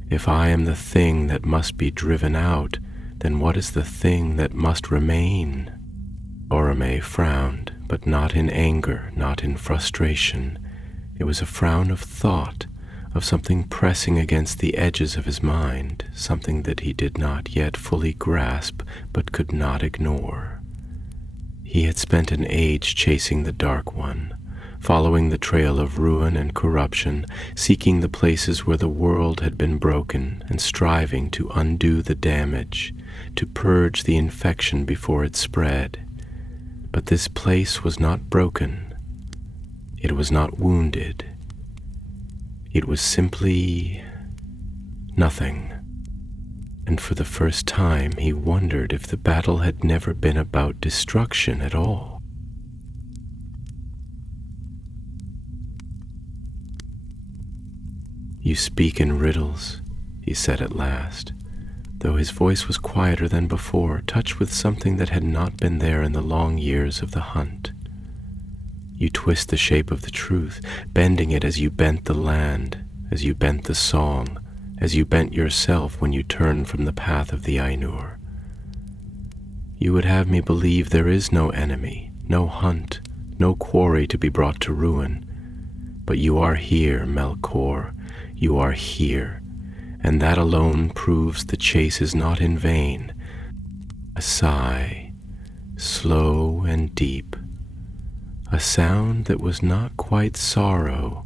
If I am the thing that must be driven out, then what is the thing that must remain?" Oromë frowned, but not in anger, not in frustration. It was a frown of thought, of something pressing against the edges of his mind, something that he did not yet fully grasp, but could not ignore. He had spent an age chasing the Dark One, following the trail of ruin and corruption, seeking the places where the world had been broken, and striving to undo the damage, to purge the infection before it spread. But this place was not broken. It was not wounded. It was simply nothing. And for the first time he wondered if the battle had never been about destruction at all. "You speak in riddles," he said at last, though his voice was quieter than before, touched with something that had not been there in the long years of the hunt. "You twist the shape of the truth, bending it as you bent the land, as you bent the song, as you bent yourself when you turned from the path of the Ainur. You would have me believe there is no enemy, no hunt, no quarry to be brought to ruin. But you are here, Melkor, you are here, and that alone proves the chase is not in vain." A sigh, slow and deep, a sound that was not quite sorrow,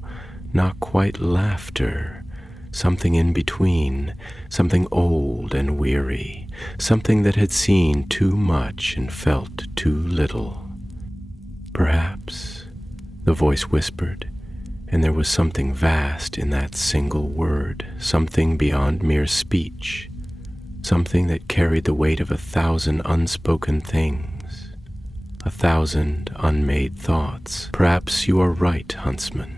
not quite laughter, something in between, something old and weary, something that had seen too much and felt too little. "Perhaps," the voice whispered, and there was something vast in that single word, something beyond mere speech, something that carried the weight of 1,000 unspoken things. 1,000 unmade thoughts. "Perhaps you are right, huntsman.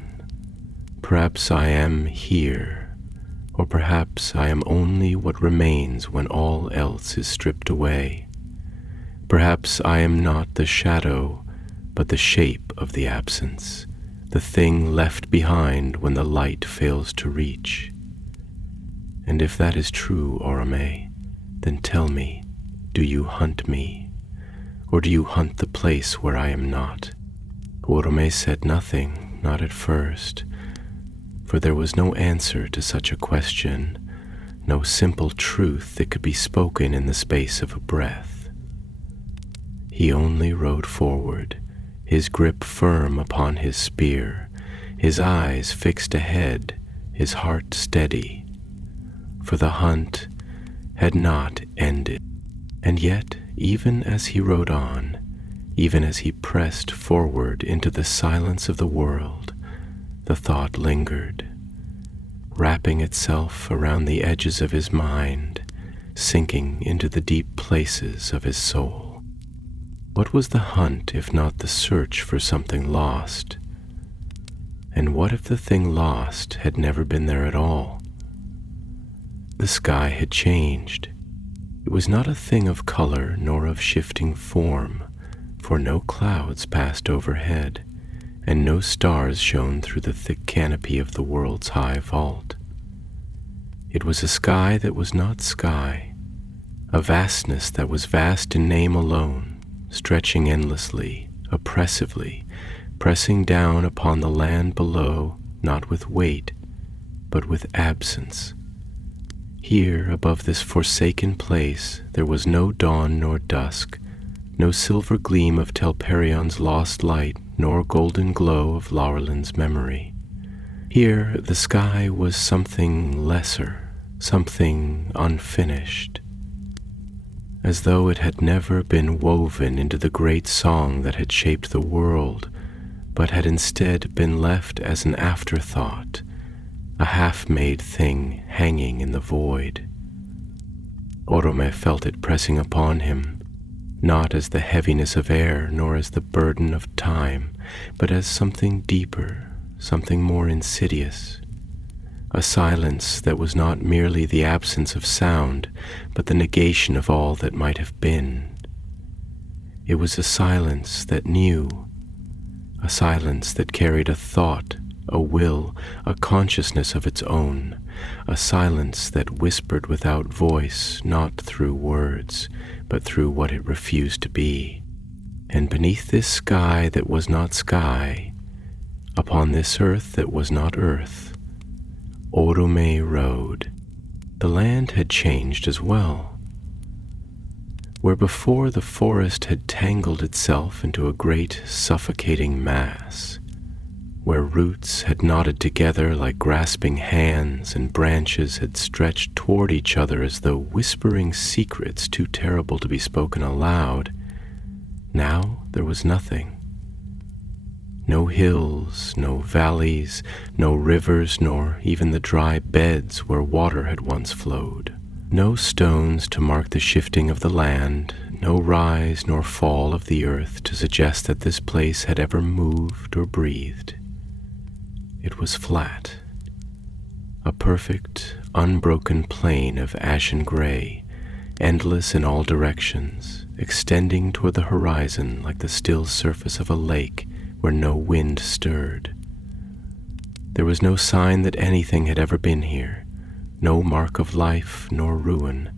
Perhaps I am here, or perhaps I am only what remains when all else is stripped away. Perhaps I am not the shadow, but the shape of the absence, the thing left behind when the light fails to reach. And if that is true, Oromë, then tell me, do you hunt me? Or do you hunt the place where I am not?" Oromë said nothing, not at first, for there was no answer to such a question, no simple truth that could be spoken in the space of a breath. He only rode forward, his grip firm upon his spear, his eyes fixed ahead, his heart steady. For the hunt had not ended, and yet, even as he rode on, even as he pressed forward into the silence of the world, the thought lingered, wrapping itself around the edges of his mind, sinking into the deep places of his soul. What was the hunt if not the search for something lost? And what if the thing lost had never been there at all? The sky had changed. It was not a thing of color nor of shifting form, for no clouds passed overhead, and no stars shone through the thick canopy of the world's high vault. It was a sky that was not sky, a vastness that was vast in name alone, stretching endlessly, oppressively, pressing down upon the land below, not with weight, but with absence. Here, above this forsaken place, there was no dawn nor dusk, no silver gleam of Telperion's lost light, nor golden glow of Laurelyn's memory. Here, the sky was something lesser, something unfinished, as though it had never been woven into the great song that had shaped the world, but had instead been left as an afterthought, a half-made thing hanging in the void. Oromë felt it pressing upon him, not as the heaviness of air nor as the burden of time, but as something deeper, something more insidious, a silence that was not merely the absence of sound, but the negation of all that might have been. It was a silence that knew, a silence that carried a thought, a will, a consciousness of its own, a silence that whispered without voice, not through words, but through what it refused to be. And beneath this sky that was not sky, upon this earth that was not earth, Oromë rode. The land had changed as well. Where before the forest had tangled itself into a great suffocating mass, where roots had knotted together like grasping hands and branches had stretched toward each other as though whispering secrets too terrible to be spoken aloud, now there was nothing. No hills, no valleys, no rivers, nor even the dry beds where water had once flowed. No stones to mark the shifting of the land, no rise nor fall of the earth to suggest that this place had ever moved or breathed. It was flat, a perfect, unbroken plain of ashen gray, endless in all directions, extending toward the horizon like the still surface of a lake where no wind stirred. There was no sign that anything had ever been here, no mark of life nor ruin,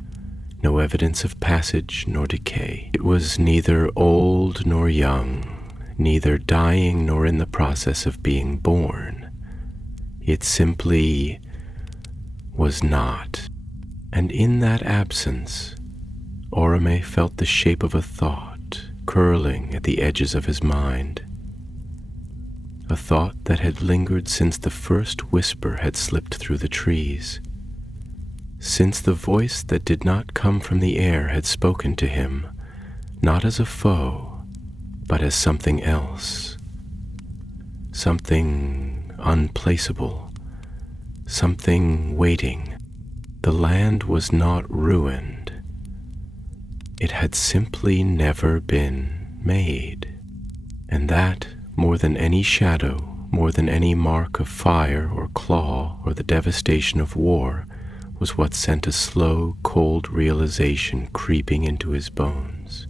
no evidence of passage nor decay. It was neither old nor young, neither dying nor in the process of being born. It simply was not. And in that absence, Oromë felt the shape of a thought curling at the edges of his mind. A thought that had lingered since the first whisper had slipped through the trees, since the voice that did not come from the air had spoken to him, not as a foe, but as something else, something unplaceable, something waiting. The land was not ruined. It had simply never been made, and that, more than any shadow, more than any mark of fire or claw or the devastation of war, was what sent a slow, cold realization creeping into his bones.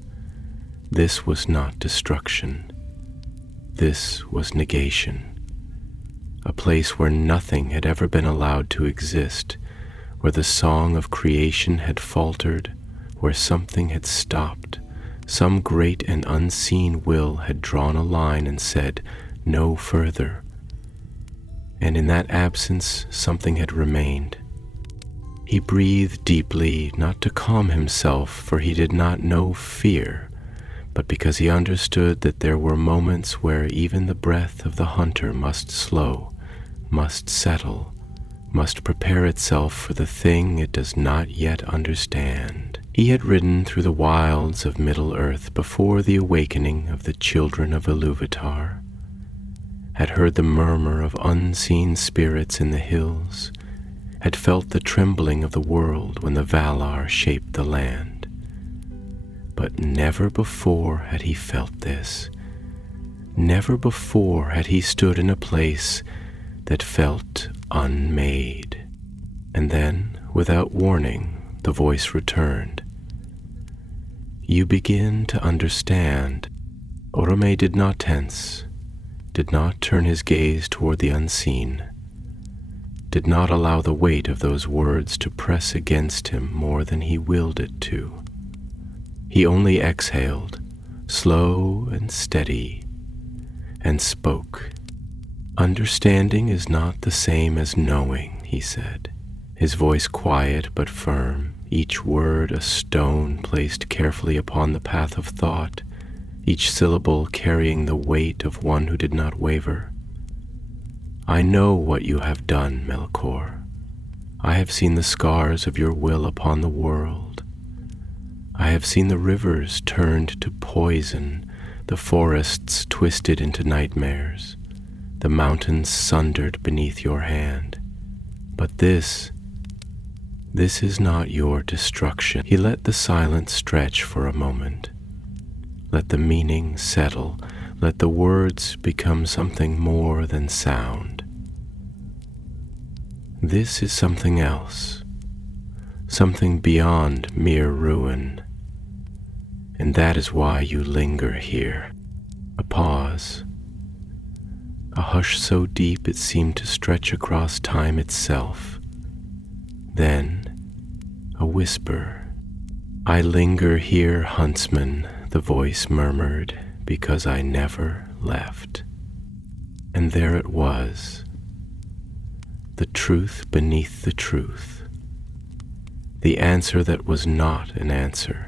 This was not destruction. This was negation. A place where nothing had ever been allowed to exist, where the song of creation had faltered, where something had stopped. Some great and unseen will had drawn a line and said, "No further." And in that absence, something had remained. He breathed deeply, not to calm himself, for he did not know fear, but because he understood that there were moments where even the breath of the hunter must slow, must settle, must prepare itself for the thing it does not yet understand. He had ridden through the wilds of Middle-earth before the awakening of the children of Iluvatar, had heard the murmur of unseen spirits in the hills, had felt the trembling of the world when the Valar shaped the land. But never before had he felt this. Never before had he stood in a place that felt unmade. And then, without warning, the voice returned. "You begin to understand." Oromë did not tense, did not turn his gaze toward the unseen, did not allow the weight of those words to press against him more than he willed it to. He only exhaled, slow and steady, and spoke. "Understanding is not the same as knowing," he said, his voice quiet but firm, each word a stone placed carefully upon the path of thought, each syllable carrying the weight of one who did not waver. "I know what you have done, Melkor. I have seen the scars of your will upon the world. I have seen the rivers turned to poison, the forests twisted into nightmares, the mountains sundered beneath your hand. But this is not your destruction." He let the silence stretch for a moment. Let the meaning settle. Let the words become something more than sound. "This is something else, something beyond mere ruin. And that is why you linger here." A pause. A hush so deep it seemed to stretch across time itself. Then a whisper. "I linger here, huntsman," the voice murmured, "because I never left." And there it was, the truth beneath the truth, the answer that was not an answer,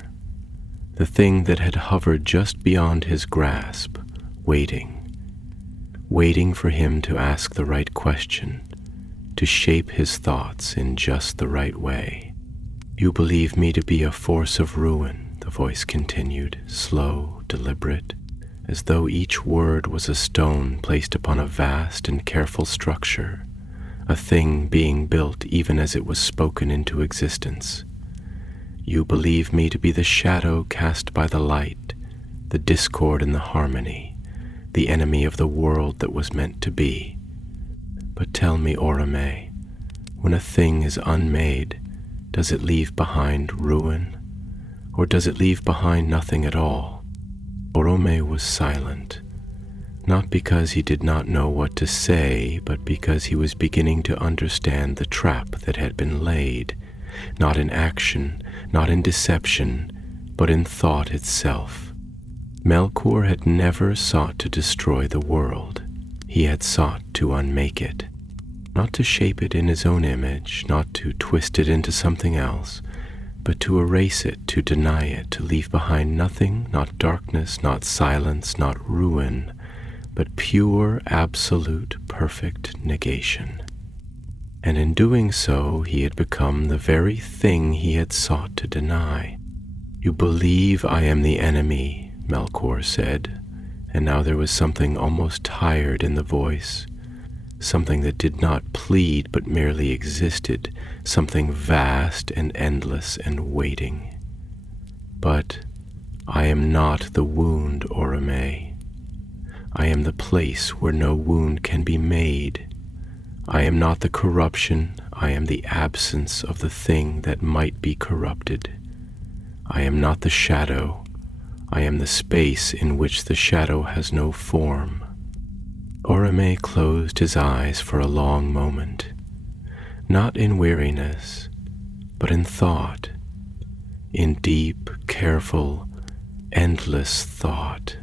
the thing that had hovered just beyond his grasp, waiting for him to ask the right question, to shape his thoughts in just the right way. "You believe me to be a force of ruin," the voice continued, slow, deliberate, as though each word was a stone placed upon a vast and careful structure, a thing being built even as it was spoken into existence. "You believe me to be the shadow cast by the light, the discord in the harmony, the enemy of the world that was meant to be. But tell me, Oromë, when a thing is unmade, does it leave behind ruin, or does it leave behind nothing at all?" Oromë was silent, not because he did not know what to say, but because he was beginning to understand the trap that had been laid, not in action, not in deception, but in thought itself. Melkor had never sought to destroy the world. He had sought to unmake it, not to shape it in his own image, not to twist it into something else, but to erase it, to deny it, to leave behind nothing, not darkness, not silence, not ruin, but pure, absolute, perfect negation. And in doing so, he had become the very thing he had sought to deny. "You believe I am the enemy," Melkor said, and now there was something almost tired in the voice, something that did not plead but merely existed, something vast and endless and waiting. "But I am not the wound, Oromë. I am the place where no wound can be made. I am not the corruption, I am the absence of the thing that might be corrupted. I am not the shadow, I am the space in which the shadow has no form." Oromë closed his eyes for a long moment, not in weariness, but in thought, in deep, careful, endless thought.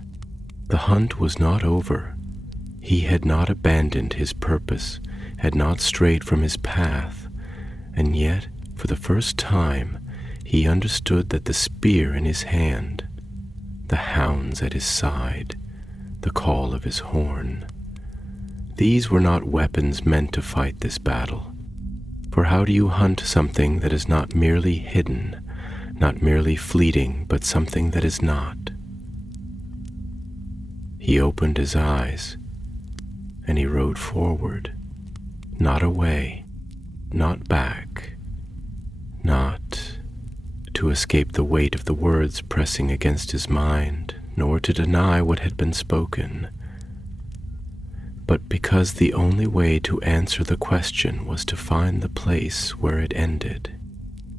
The hunt was not over. He had not abandoned his purpose, had not strayed from his path, and yet, for the first time, he understood that the spear in his hand, the hounds at his side, the call of his horn, these were not weapons meant to fight this battle. For how do you hunt something that is not merely hidden, not merely fleeting, but something that is not? He opened his eyes, and he rode forward, not away, not back, not to escape the weight of the words pressing against his mind, nor to deny what had been spoken, but because the only way to answer the question was to find the place where it ended,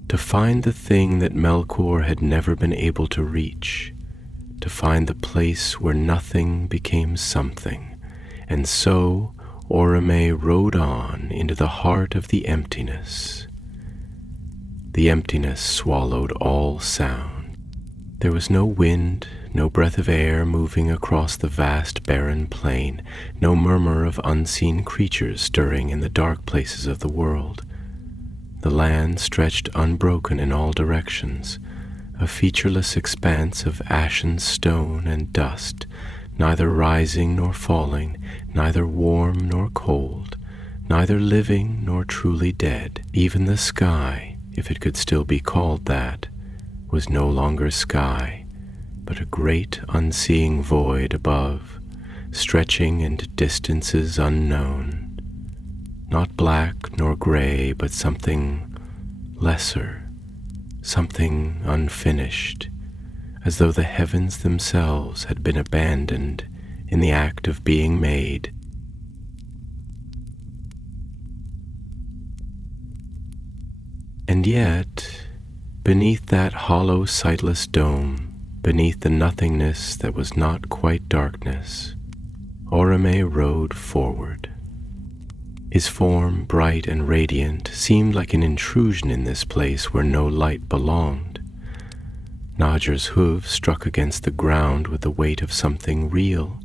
to find the thing that Melkor had never been able to reach, to find the place where nothing became something. And so Oromë rode on into the heart of the emptiness. The emptiness swallowed all sound. There was no wind, no breath of air moving across the vast barren plain, no murmur of unseen creatures stirring in the dark places of the world. The land stretched unbroken in all directions, a featureless expanse of ashen stone and dust, neither rising nor falling, neither warm nor cold, neither living nor truly dead. Even the sky, if it could still be called that, was no longer sky, but a great unseeing void above, stretching into distances unknown. Not black nor gray, but something lesser, something unfinished, as though the heavens themselves had been abandoned in the act of being made. And yet, beneath that hollow, sightless dome, beneath the nothingness that was not quite darkness, Oromë rode forward. His form, bright and radiant, seemed like an intrusion in this place where no light belonged. Nadja's hooves struck against the ground with the weight of something real,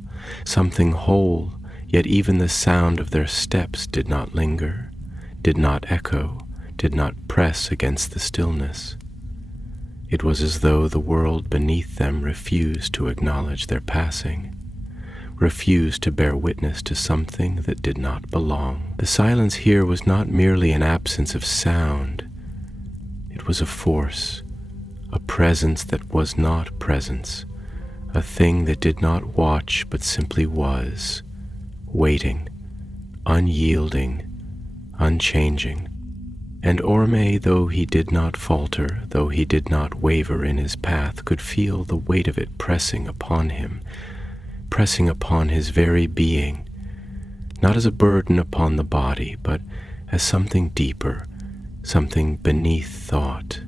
something whole, yet even the sound of their steps did not linger, did not echo, did not press against the stillness. It was as though the world beneath them refused to acknowledge their passing, refused to bear witness to something that did not belong. The silence here was not merely an absence of sound. It was a force, a presence that was not presence, a thing that did not watch but simply was, waiting, unyielding, unchanging. And Oromë, though he did not falter, though he did not waver in his path, could feel the weight of it pressing upon him, pressing upon his very being, not as a burden upon the body, but as something deeper, something beneath thought,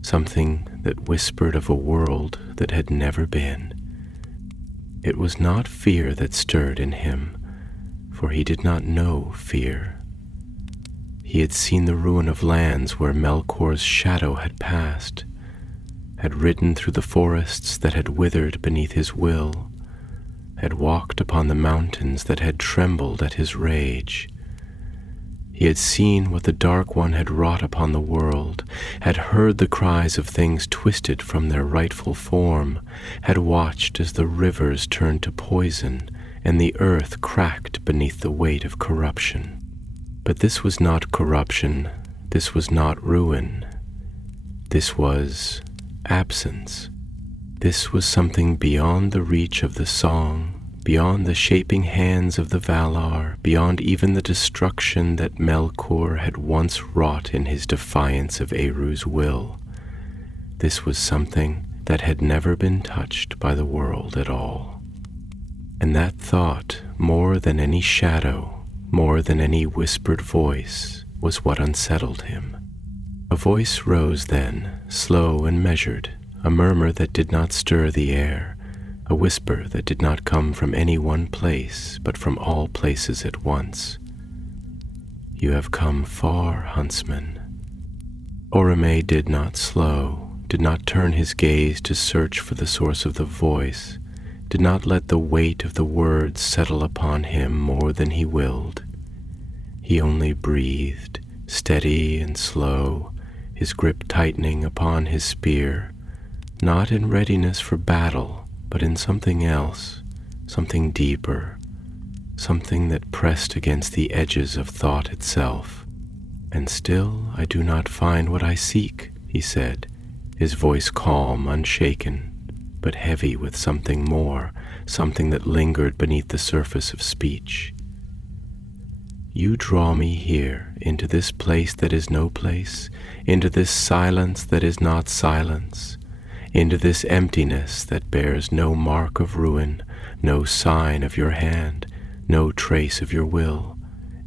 something that whispered of a world that had never been. It was not fear that stirred in him, for he did not know fear. He had seen the ruin of lands where Melkor's shadow had passed, had ridden through the forests that had withered beneath his will, had walked upon the mountains that had trembled at his rage. He had seen what the Dark One had wrought upon the world, had heard the cries of things twisted from their rightful form, had watched as the rivers turned to poison and the earth cracked beneath the weight of corruption. But this was not corruption, this was not ruin, this was absence. This was something beyond the reach of the song, beyond the shaping hands of the Valar, beyond even the destruction that Melkor had once wrought in his defiance of Eru's will. This was something that had never been touched by the world at all. And that thought, more than any shadow, more than any whispered voice, was what unsettled him. A voice rose then, slow and measured, a murmur that did not stir the air, a whisper that did not come from any one place, but from all places at once. "You have come far, huntsman." Oromë did not slow, did not turn his gaze to search for the source of the voice, did not let the weight of the words settle upon him more than he willed. He only breathed, steady and slow, his grip tightening upon his spear, not in readiness for battle, but in something else, something deeper, something that pressed against the edges of thought itself. "And still I do not find what I seek," he said, his voice calm, unshaken, but heavy with something more, something that lingered beneath the surface of speech. "You draw me here, into this place that is no place, into this silence that is not silence, into this emptiness that bears no mark of ruin, no sign of your hand, no trace of your will.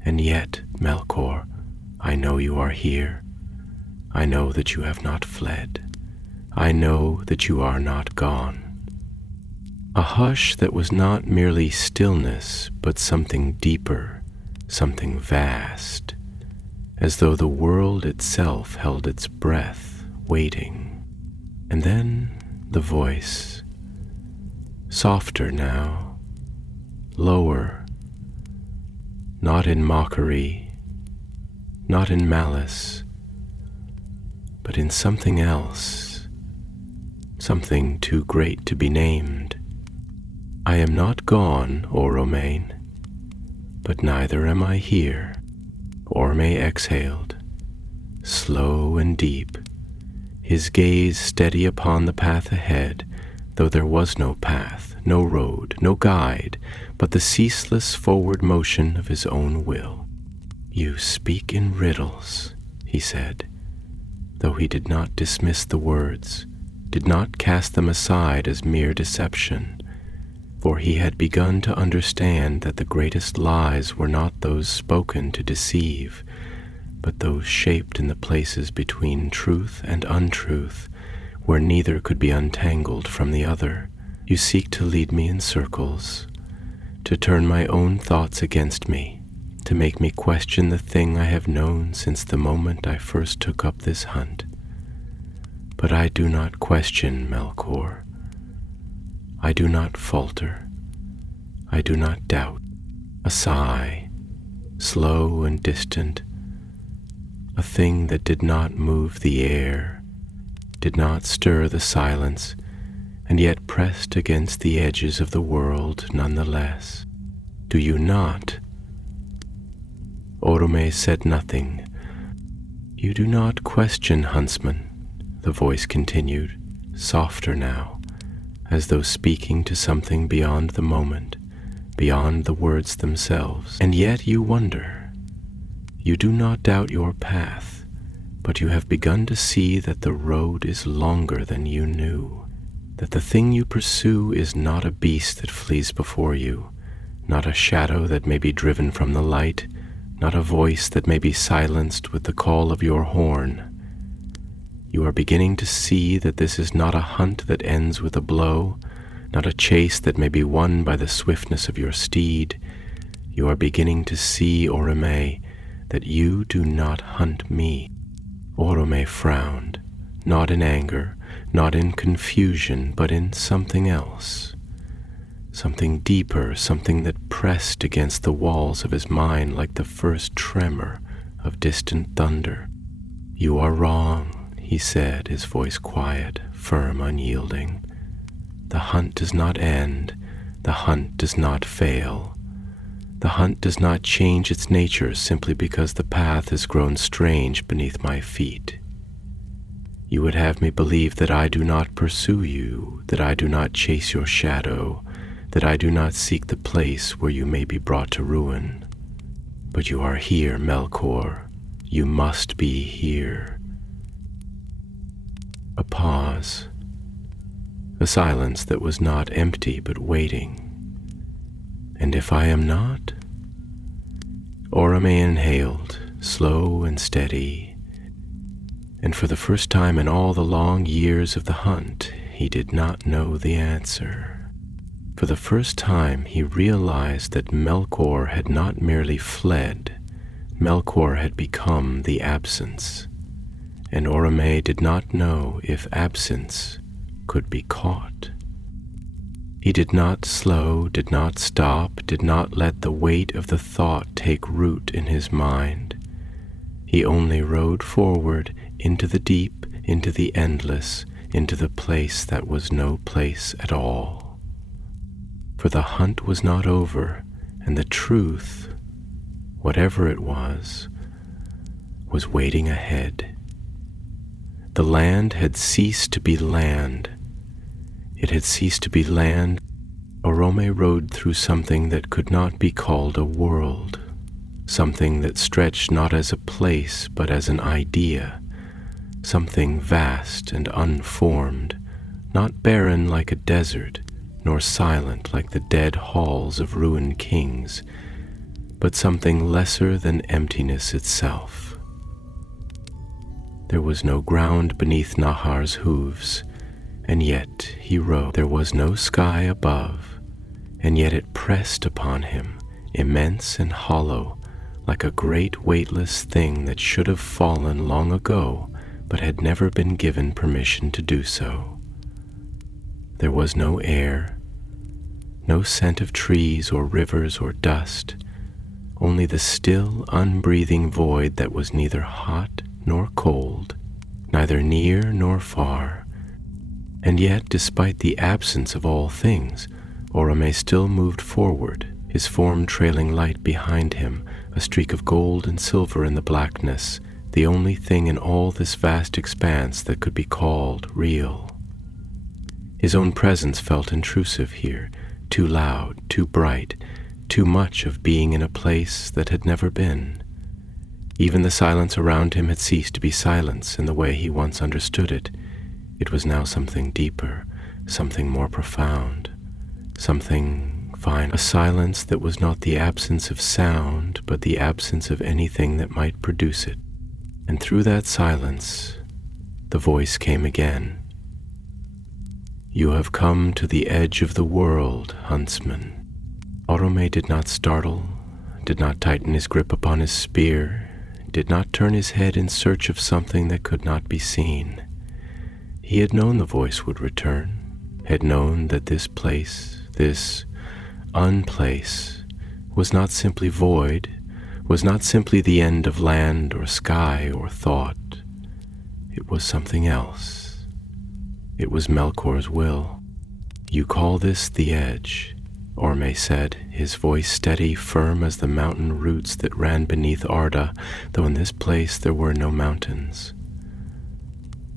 And yet, Melkor, I know you are here. I know that you have not fled. I know that you are not gone." A hush that was not merely stillness, but something deeper, something vast, as though the world itself held its breath, waiting. And then the voice, softer now, lower, not in mockery, not in malice, but in something else, something too great to be named. I am not gone, Oromë, but neither am I here. Oromë exhaled, slow and deep, his gaze steady upon the path ahead, though there was no path, no road, no guide, but the ceaseless forward motion of his own will. "You speak in riddles," he said, though he did not dismiss the words, did not cast them aside as mere deception, for he had begun to understand that the greatest lies were not those spoken to deceive, but those shaped in the places between truth and untruth, where neither could be untangled from the other. "You seek to lead me in circles, to turn my own thoughts against me, to make me question the thing I have known since the moment I first took up this hunt. But I do not question, Melkor. I do not falter. I do not doubt." A sigh, slow and distant, a thing that did not move the air, did not stir the silence, and yet pressed against the edges of the world nonetheless. "Do you not?" Oromë said nothing. "You do not question, huntsman," the voice continued, softer now, as though speaking to something beyond the moment, beyond the words themselves. "And yet you wonder. You do not doubt your path, but you have begun to see that the road is longer than you knew, that the thing you pursue is not a beast that flees before you, not a shadow that may be driven from the light, not a voice that may be silenced with the call of your horn. You are beginning to see that this is not a hunt that ends with a blow, not a chase that may be won by the swiftness of your steed. You are beginning to see, Oromë, that you do not hunt me." Oromë frowned, not in anger, not in confusion, but in something else, something deeper, something that pressed against the walls of his mind like the first tremor of distant thunder. "You are wrong," he said, his voice quiet, firm, unyielding. "The hunt does not end. The hunt does not fail. The hunt does not change its nature simply because the path has grown strange beneath my feet. You would have me believe that I do not pursue you, that I do not chase your shadow, that I do not seek the place where you may be brought to ruin. But you are here, Melkor. You must be here." A pause. A silence that was not empty but waiting. "And if I am not?" Oromë inhaled, slow and steady, and for the first time in all the long years of the hunt, he did not know the answer. For the first time he realized that Melkor had not merely fled, Melkor had become the absence, and Oromë did not know if absence could be caught. He did not slow, did not stop, did not let the weight of the thought take root in his mind. He only rode forward into the deep, into the endless, into the place that was no place at all. For the hunt was not over, and the truth, whatever it was waiting ahead. The land had ceased to be land. It had ceased to be land. Oromë rode through something that could not be called a world, something that stretched not as a place but as an idea, something vast and unformed, not barren like a desert, nor silent like the dead halls of ruined kings, but something lesser than emptiness itself. There was no ground beneath Nahar's hooves, and yet he rode. There was no sky above, and yet it pressed upon him, immense and hollow, like a great weightless thing that should have fallen long ago, but had never been given permission to do so. There was no air, no scent of trees or rivers or dust, only the still, unbreathing void that was neither hot nor cold, neither near nor far. And yet, despite the absence of all things, Oromë still moved forward, his form trailing light behind him, a streak of gold and silver in the blackness, the only thing in all this vast expanse that could be called real. His own presence felt intrusive here, too loud, too bright, too much of being in a place that had never been. Even the silence around him had ceased to be silence in the way he once understood it. It was now something deeper, something more profound, something fine, a silence that was not the absence of sound, but the absence of anything that might produce it. And through that silence, the voice came again. "You have come to the edge of the world, huntsman." Oromë did not startle, did not tighten his grip upon his spear, did not turn his head in search of something that could not be seen. He had known the voice would return, had known that this place, this unplace, was not simply void, was not simply the end of land or sky or thought. It was something else. It was Melkor's will. "You call this the edge," Oromë said, his voice steady, firm as the mountain roots that ran beneath Arda, though in this place there were no mountains.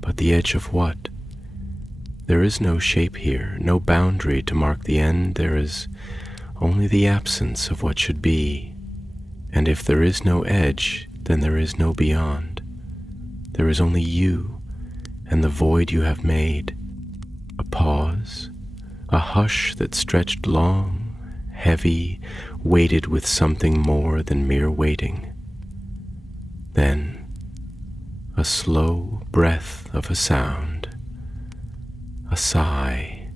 But the edge of what? There is no shape here, no boundary to mark the end. There is only the absence of what should be. And if there is no edge, then there is no beyond. There is only you and the void you have made. A pause, a hush that stretched long, heavy, weighted with something more than mere waiting. Then a slow breath of a sound, a sigh,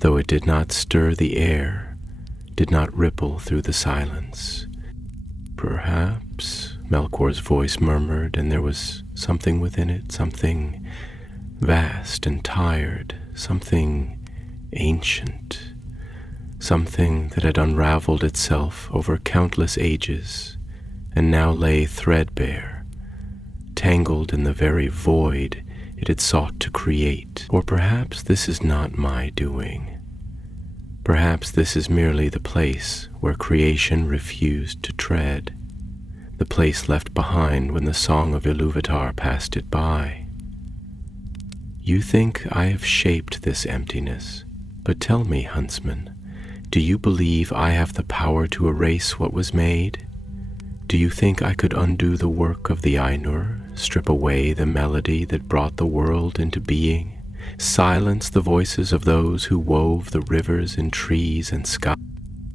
though it did not stir the air, did not ripple through the silence. "Perhaps," Melkor's voice murmured, and there was something within it, something vast and tired, something ancient, something that had unraveled itself over countless ages and now lay threadbare, tangled in the very void it had sought to create. Or perhaps this is not my doing. Perhaps this is merely the place where creation refused to tread, the place left behind when the song of Iluvatar passed it by. You think I have shaped this emptiness, but tell me, huntsman, do you believe I have the power to erase what was made? Do you think I could undo the work of the Ainur, strip away the melody that brought the world into being, silence the voices of those who wove the rivers and trees and sky?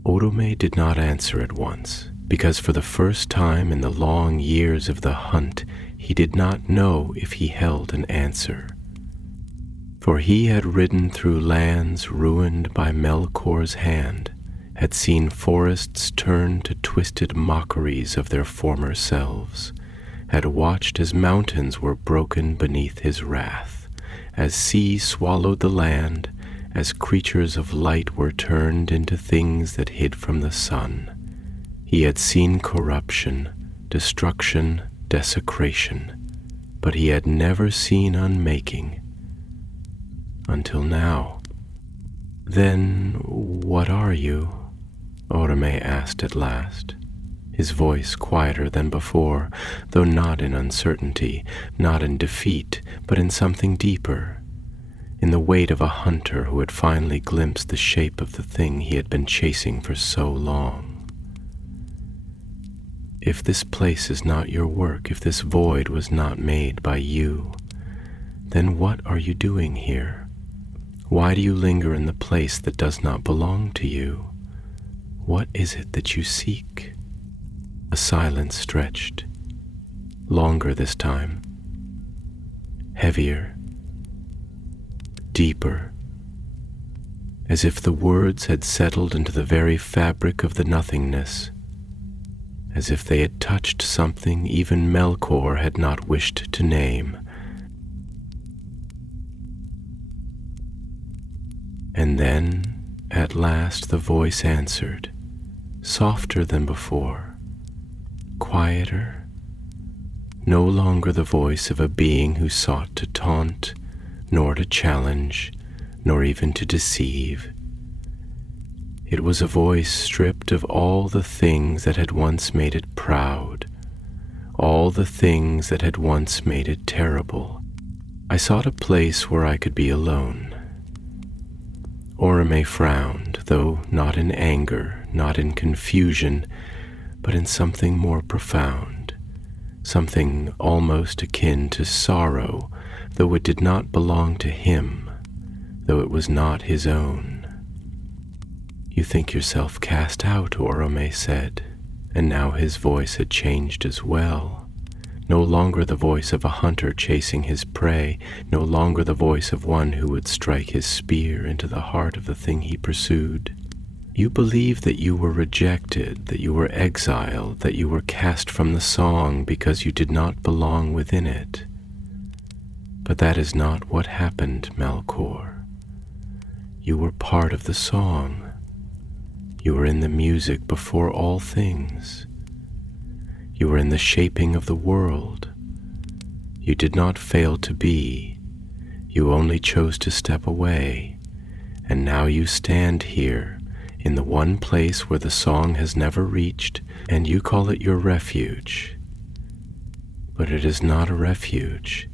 Oromë did not answer at once, because for the first time in the long years of the hunt, he did not know if he held an answer. For he had ridden through lands ruined by Melkor's hand, had seen forests turn to twisted mockeries of their former selves, had watched as mountains were broken beneath his wrath, as sea swallowed the land, as creatures of light were turned into things that hid from the sun. He had seen corruption, destruction, desecration, but he had never seen unmaking. Until now. "Then what are you?" Oromë asked at last, his voice quieter than before, though not in uncertainty, not in defeat, but in something deeper, in the weight of a hunter who had finally glimpsed the shape of the thing he had been chasing for so long. "If this place is not your work, if this void was not made by you, then what are you doing here? Why do you linger in the place that does not belong to you? What is it that you seek?" A silence stretched, longer this time, heavier, deeper, as if the words had settled into the very fabric of the nothingness, as if they had touched something even Melkor had not wished to name. And then, At last the voice answered, softer than before, quieter, no longer the voice of a being who sought to taunt, nor to challenge, nor even to deceive. It was a voice stripped of all the things that had once made it proud, all the things that had once made it terrible. I sought a place where I could be alone. Oromë frowned, though not in anger, not in confusion, but in something more profound, something almost akin to sorrow, though it did not belong to him, though it was not his own. You think yourself cast out, Oromë said, and now his voice had changed as well. No longer the voice of a hunter chasing his prey, no longer the voice of one who would strike his spear into the heart of the thing he pursued. You believed that you were rejected, that you were exiled, that you were cast from the song because you did not belong within it. But that is not what happened, Melkor. You were part of the song. You were in the music before all things. You were in the shaping of the world. You did not fail to be. You only chose to step away. And now you stand here, in the one place where the song has never reached, and you call it your refuge. But it is not a refuge.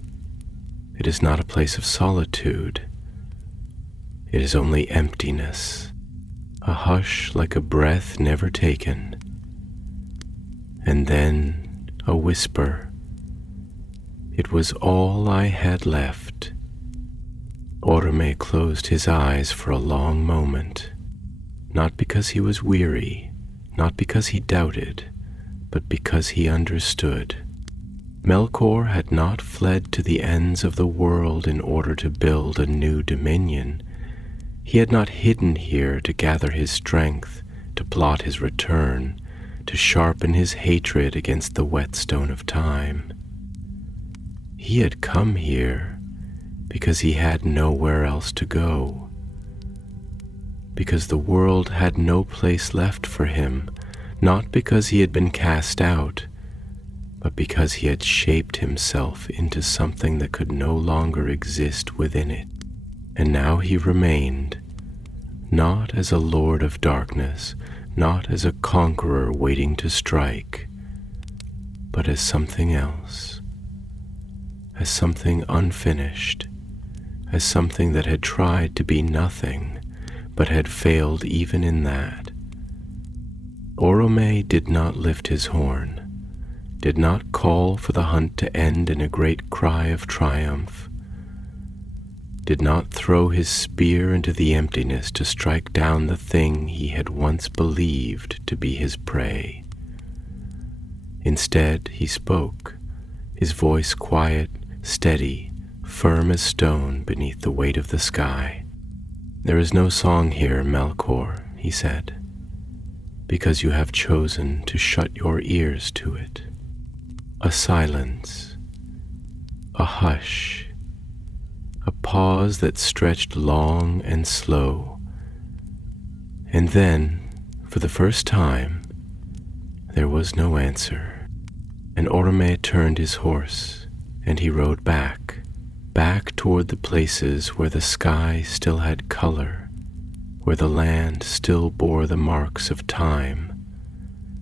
It is not a place of solitude. It is only emptiness, a hush like a breath never taken. And then a whisper. It was all I had left. Oromë closed his eyes for a long moment, not because he was weary, not because he doubted, but because he understood. Melkor had not fled to the ends of the world in order to build a new dominion. He had not hidden here to gather his strength, to plot his return, to sharpen his hatred against the whetstone of time. He had come here because he had nowhere else to go, because the world had no place left for him, not because he had been cast out, but because he had shaped himself into something that could no longer exist within it. And now he remained, not as a lord of darkness, not as a conqueror waiting to strike, but as something else, as something unfinished, as something that had tried to be nothing, but had failed even in that. Oromë did not lift his horn, did not call for the hunt to end in a great cry of triumph, did not throw his spear into the emptiness to strike down the thing he had once believed to be his prey. Instead, he spoke, his voice quiet, steady, firm as stone beneath the weight of the sky. There is no song here, Melkor, he said, because you have chosen to shut your ears to it. A silence, a hush, a pause that stretched long and slow. And then, for the first time, there was no answer. And Oromë turned his horse, and he rode back toward the places where the sky still had color, where the land still bore the marks of time,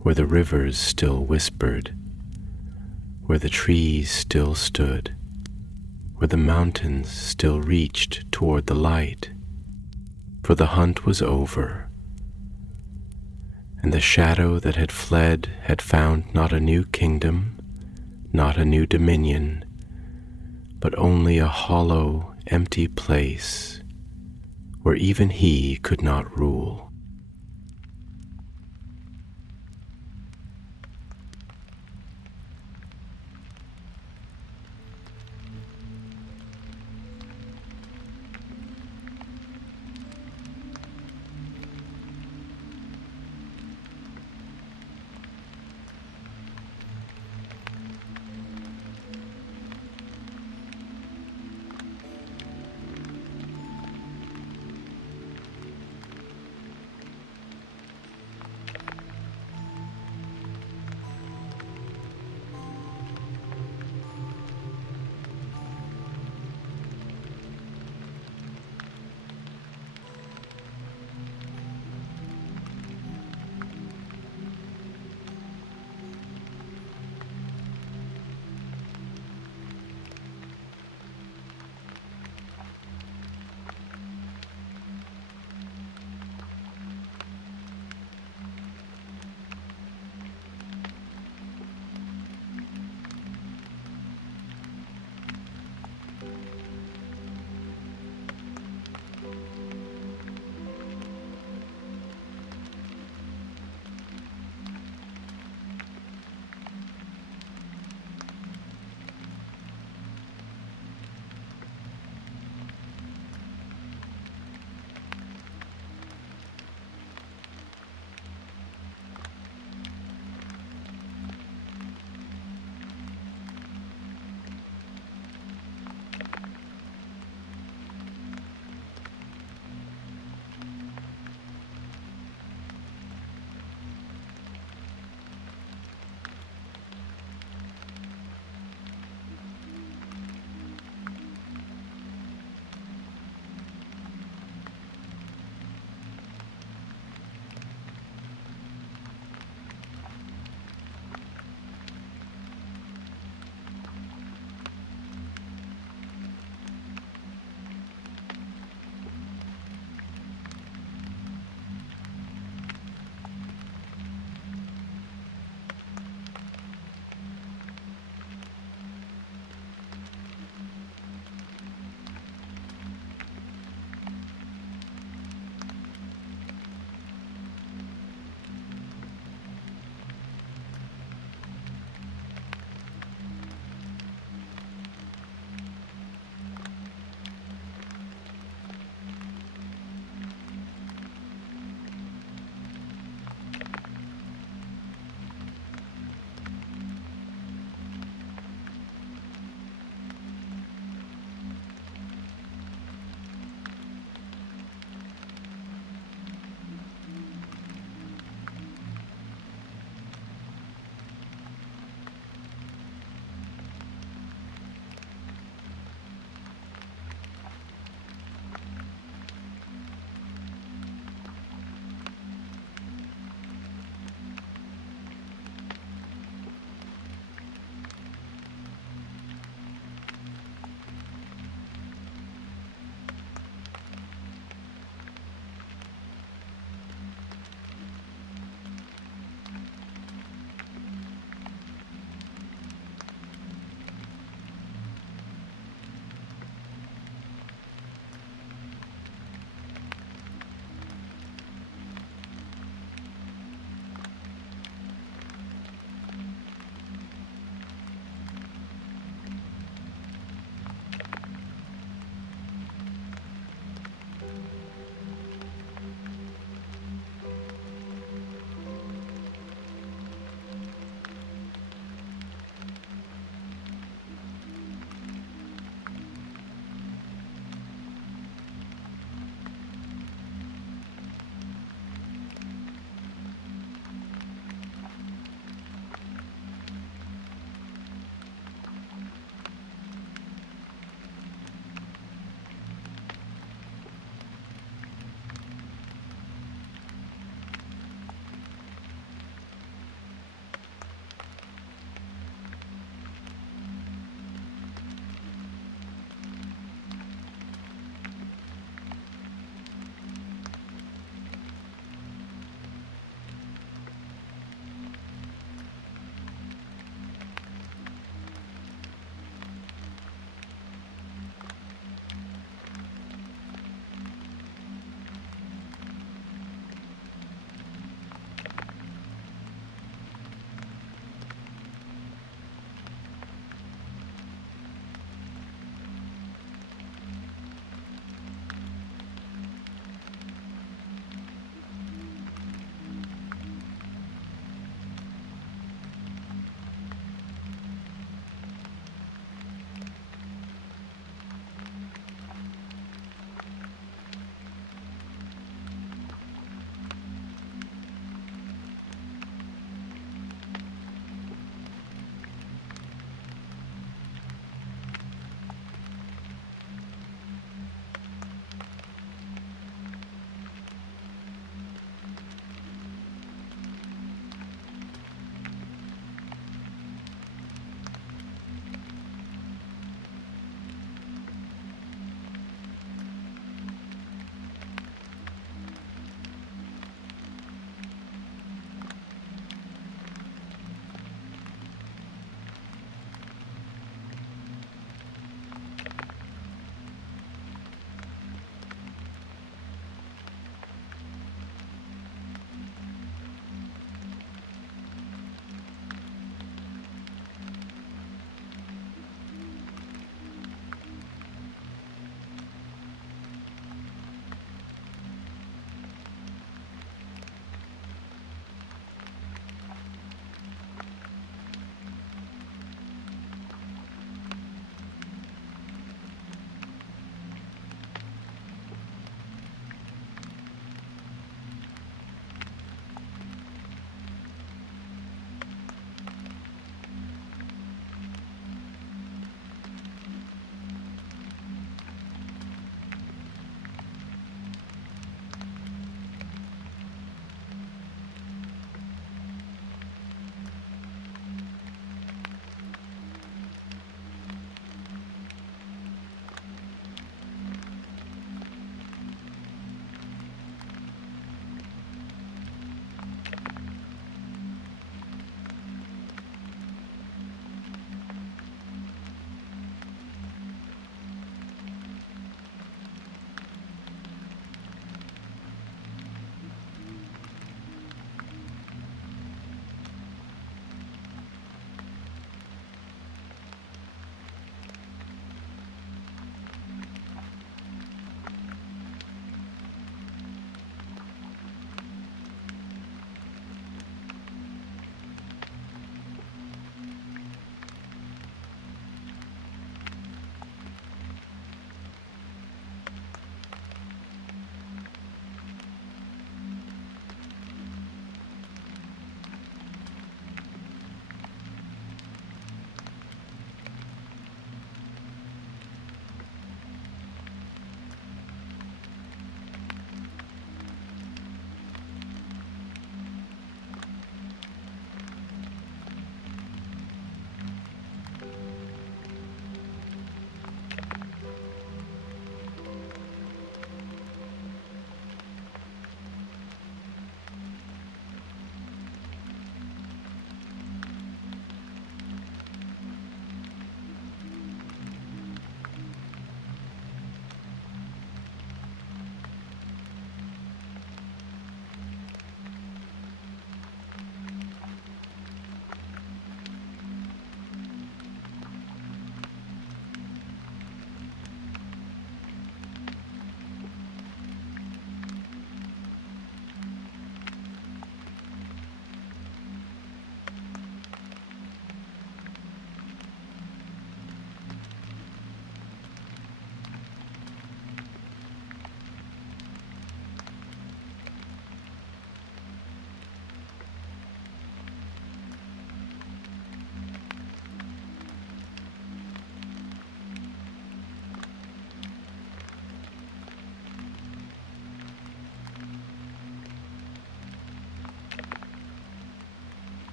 where the rivers still whispered, where the trees still stood, where the mountains still reached toward the light. For the hunt was over, and the shadow that had fled had found not a new kingdom, not a new dominion, but only a hollow, empty place where even he could not rule.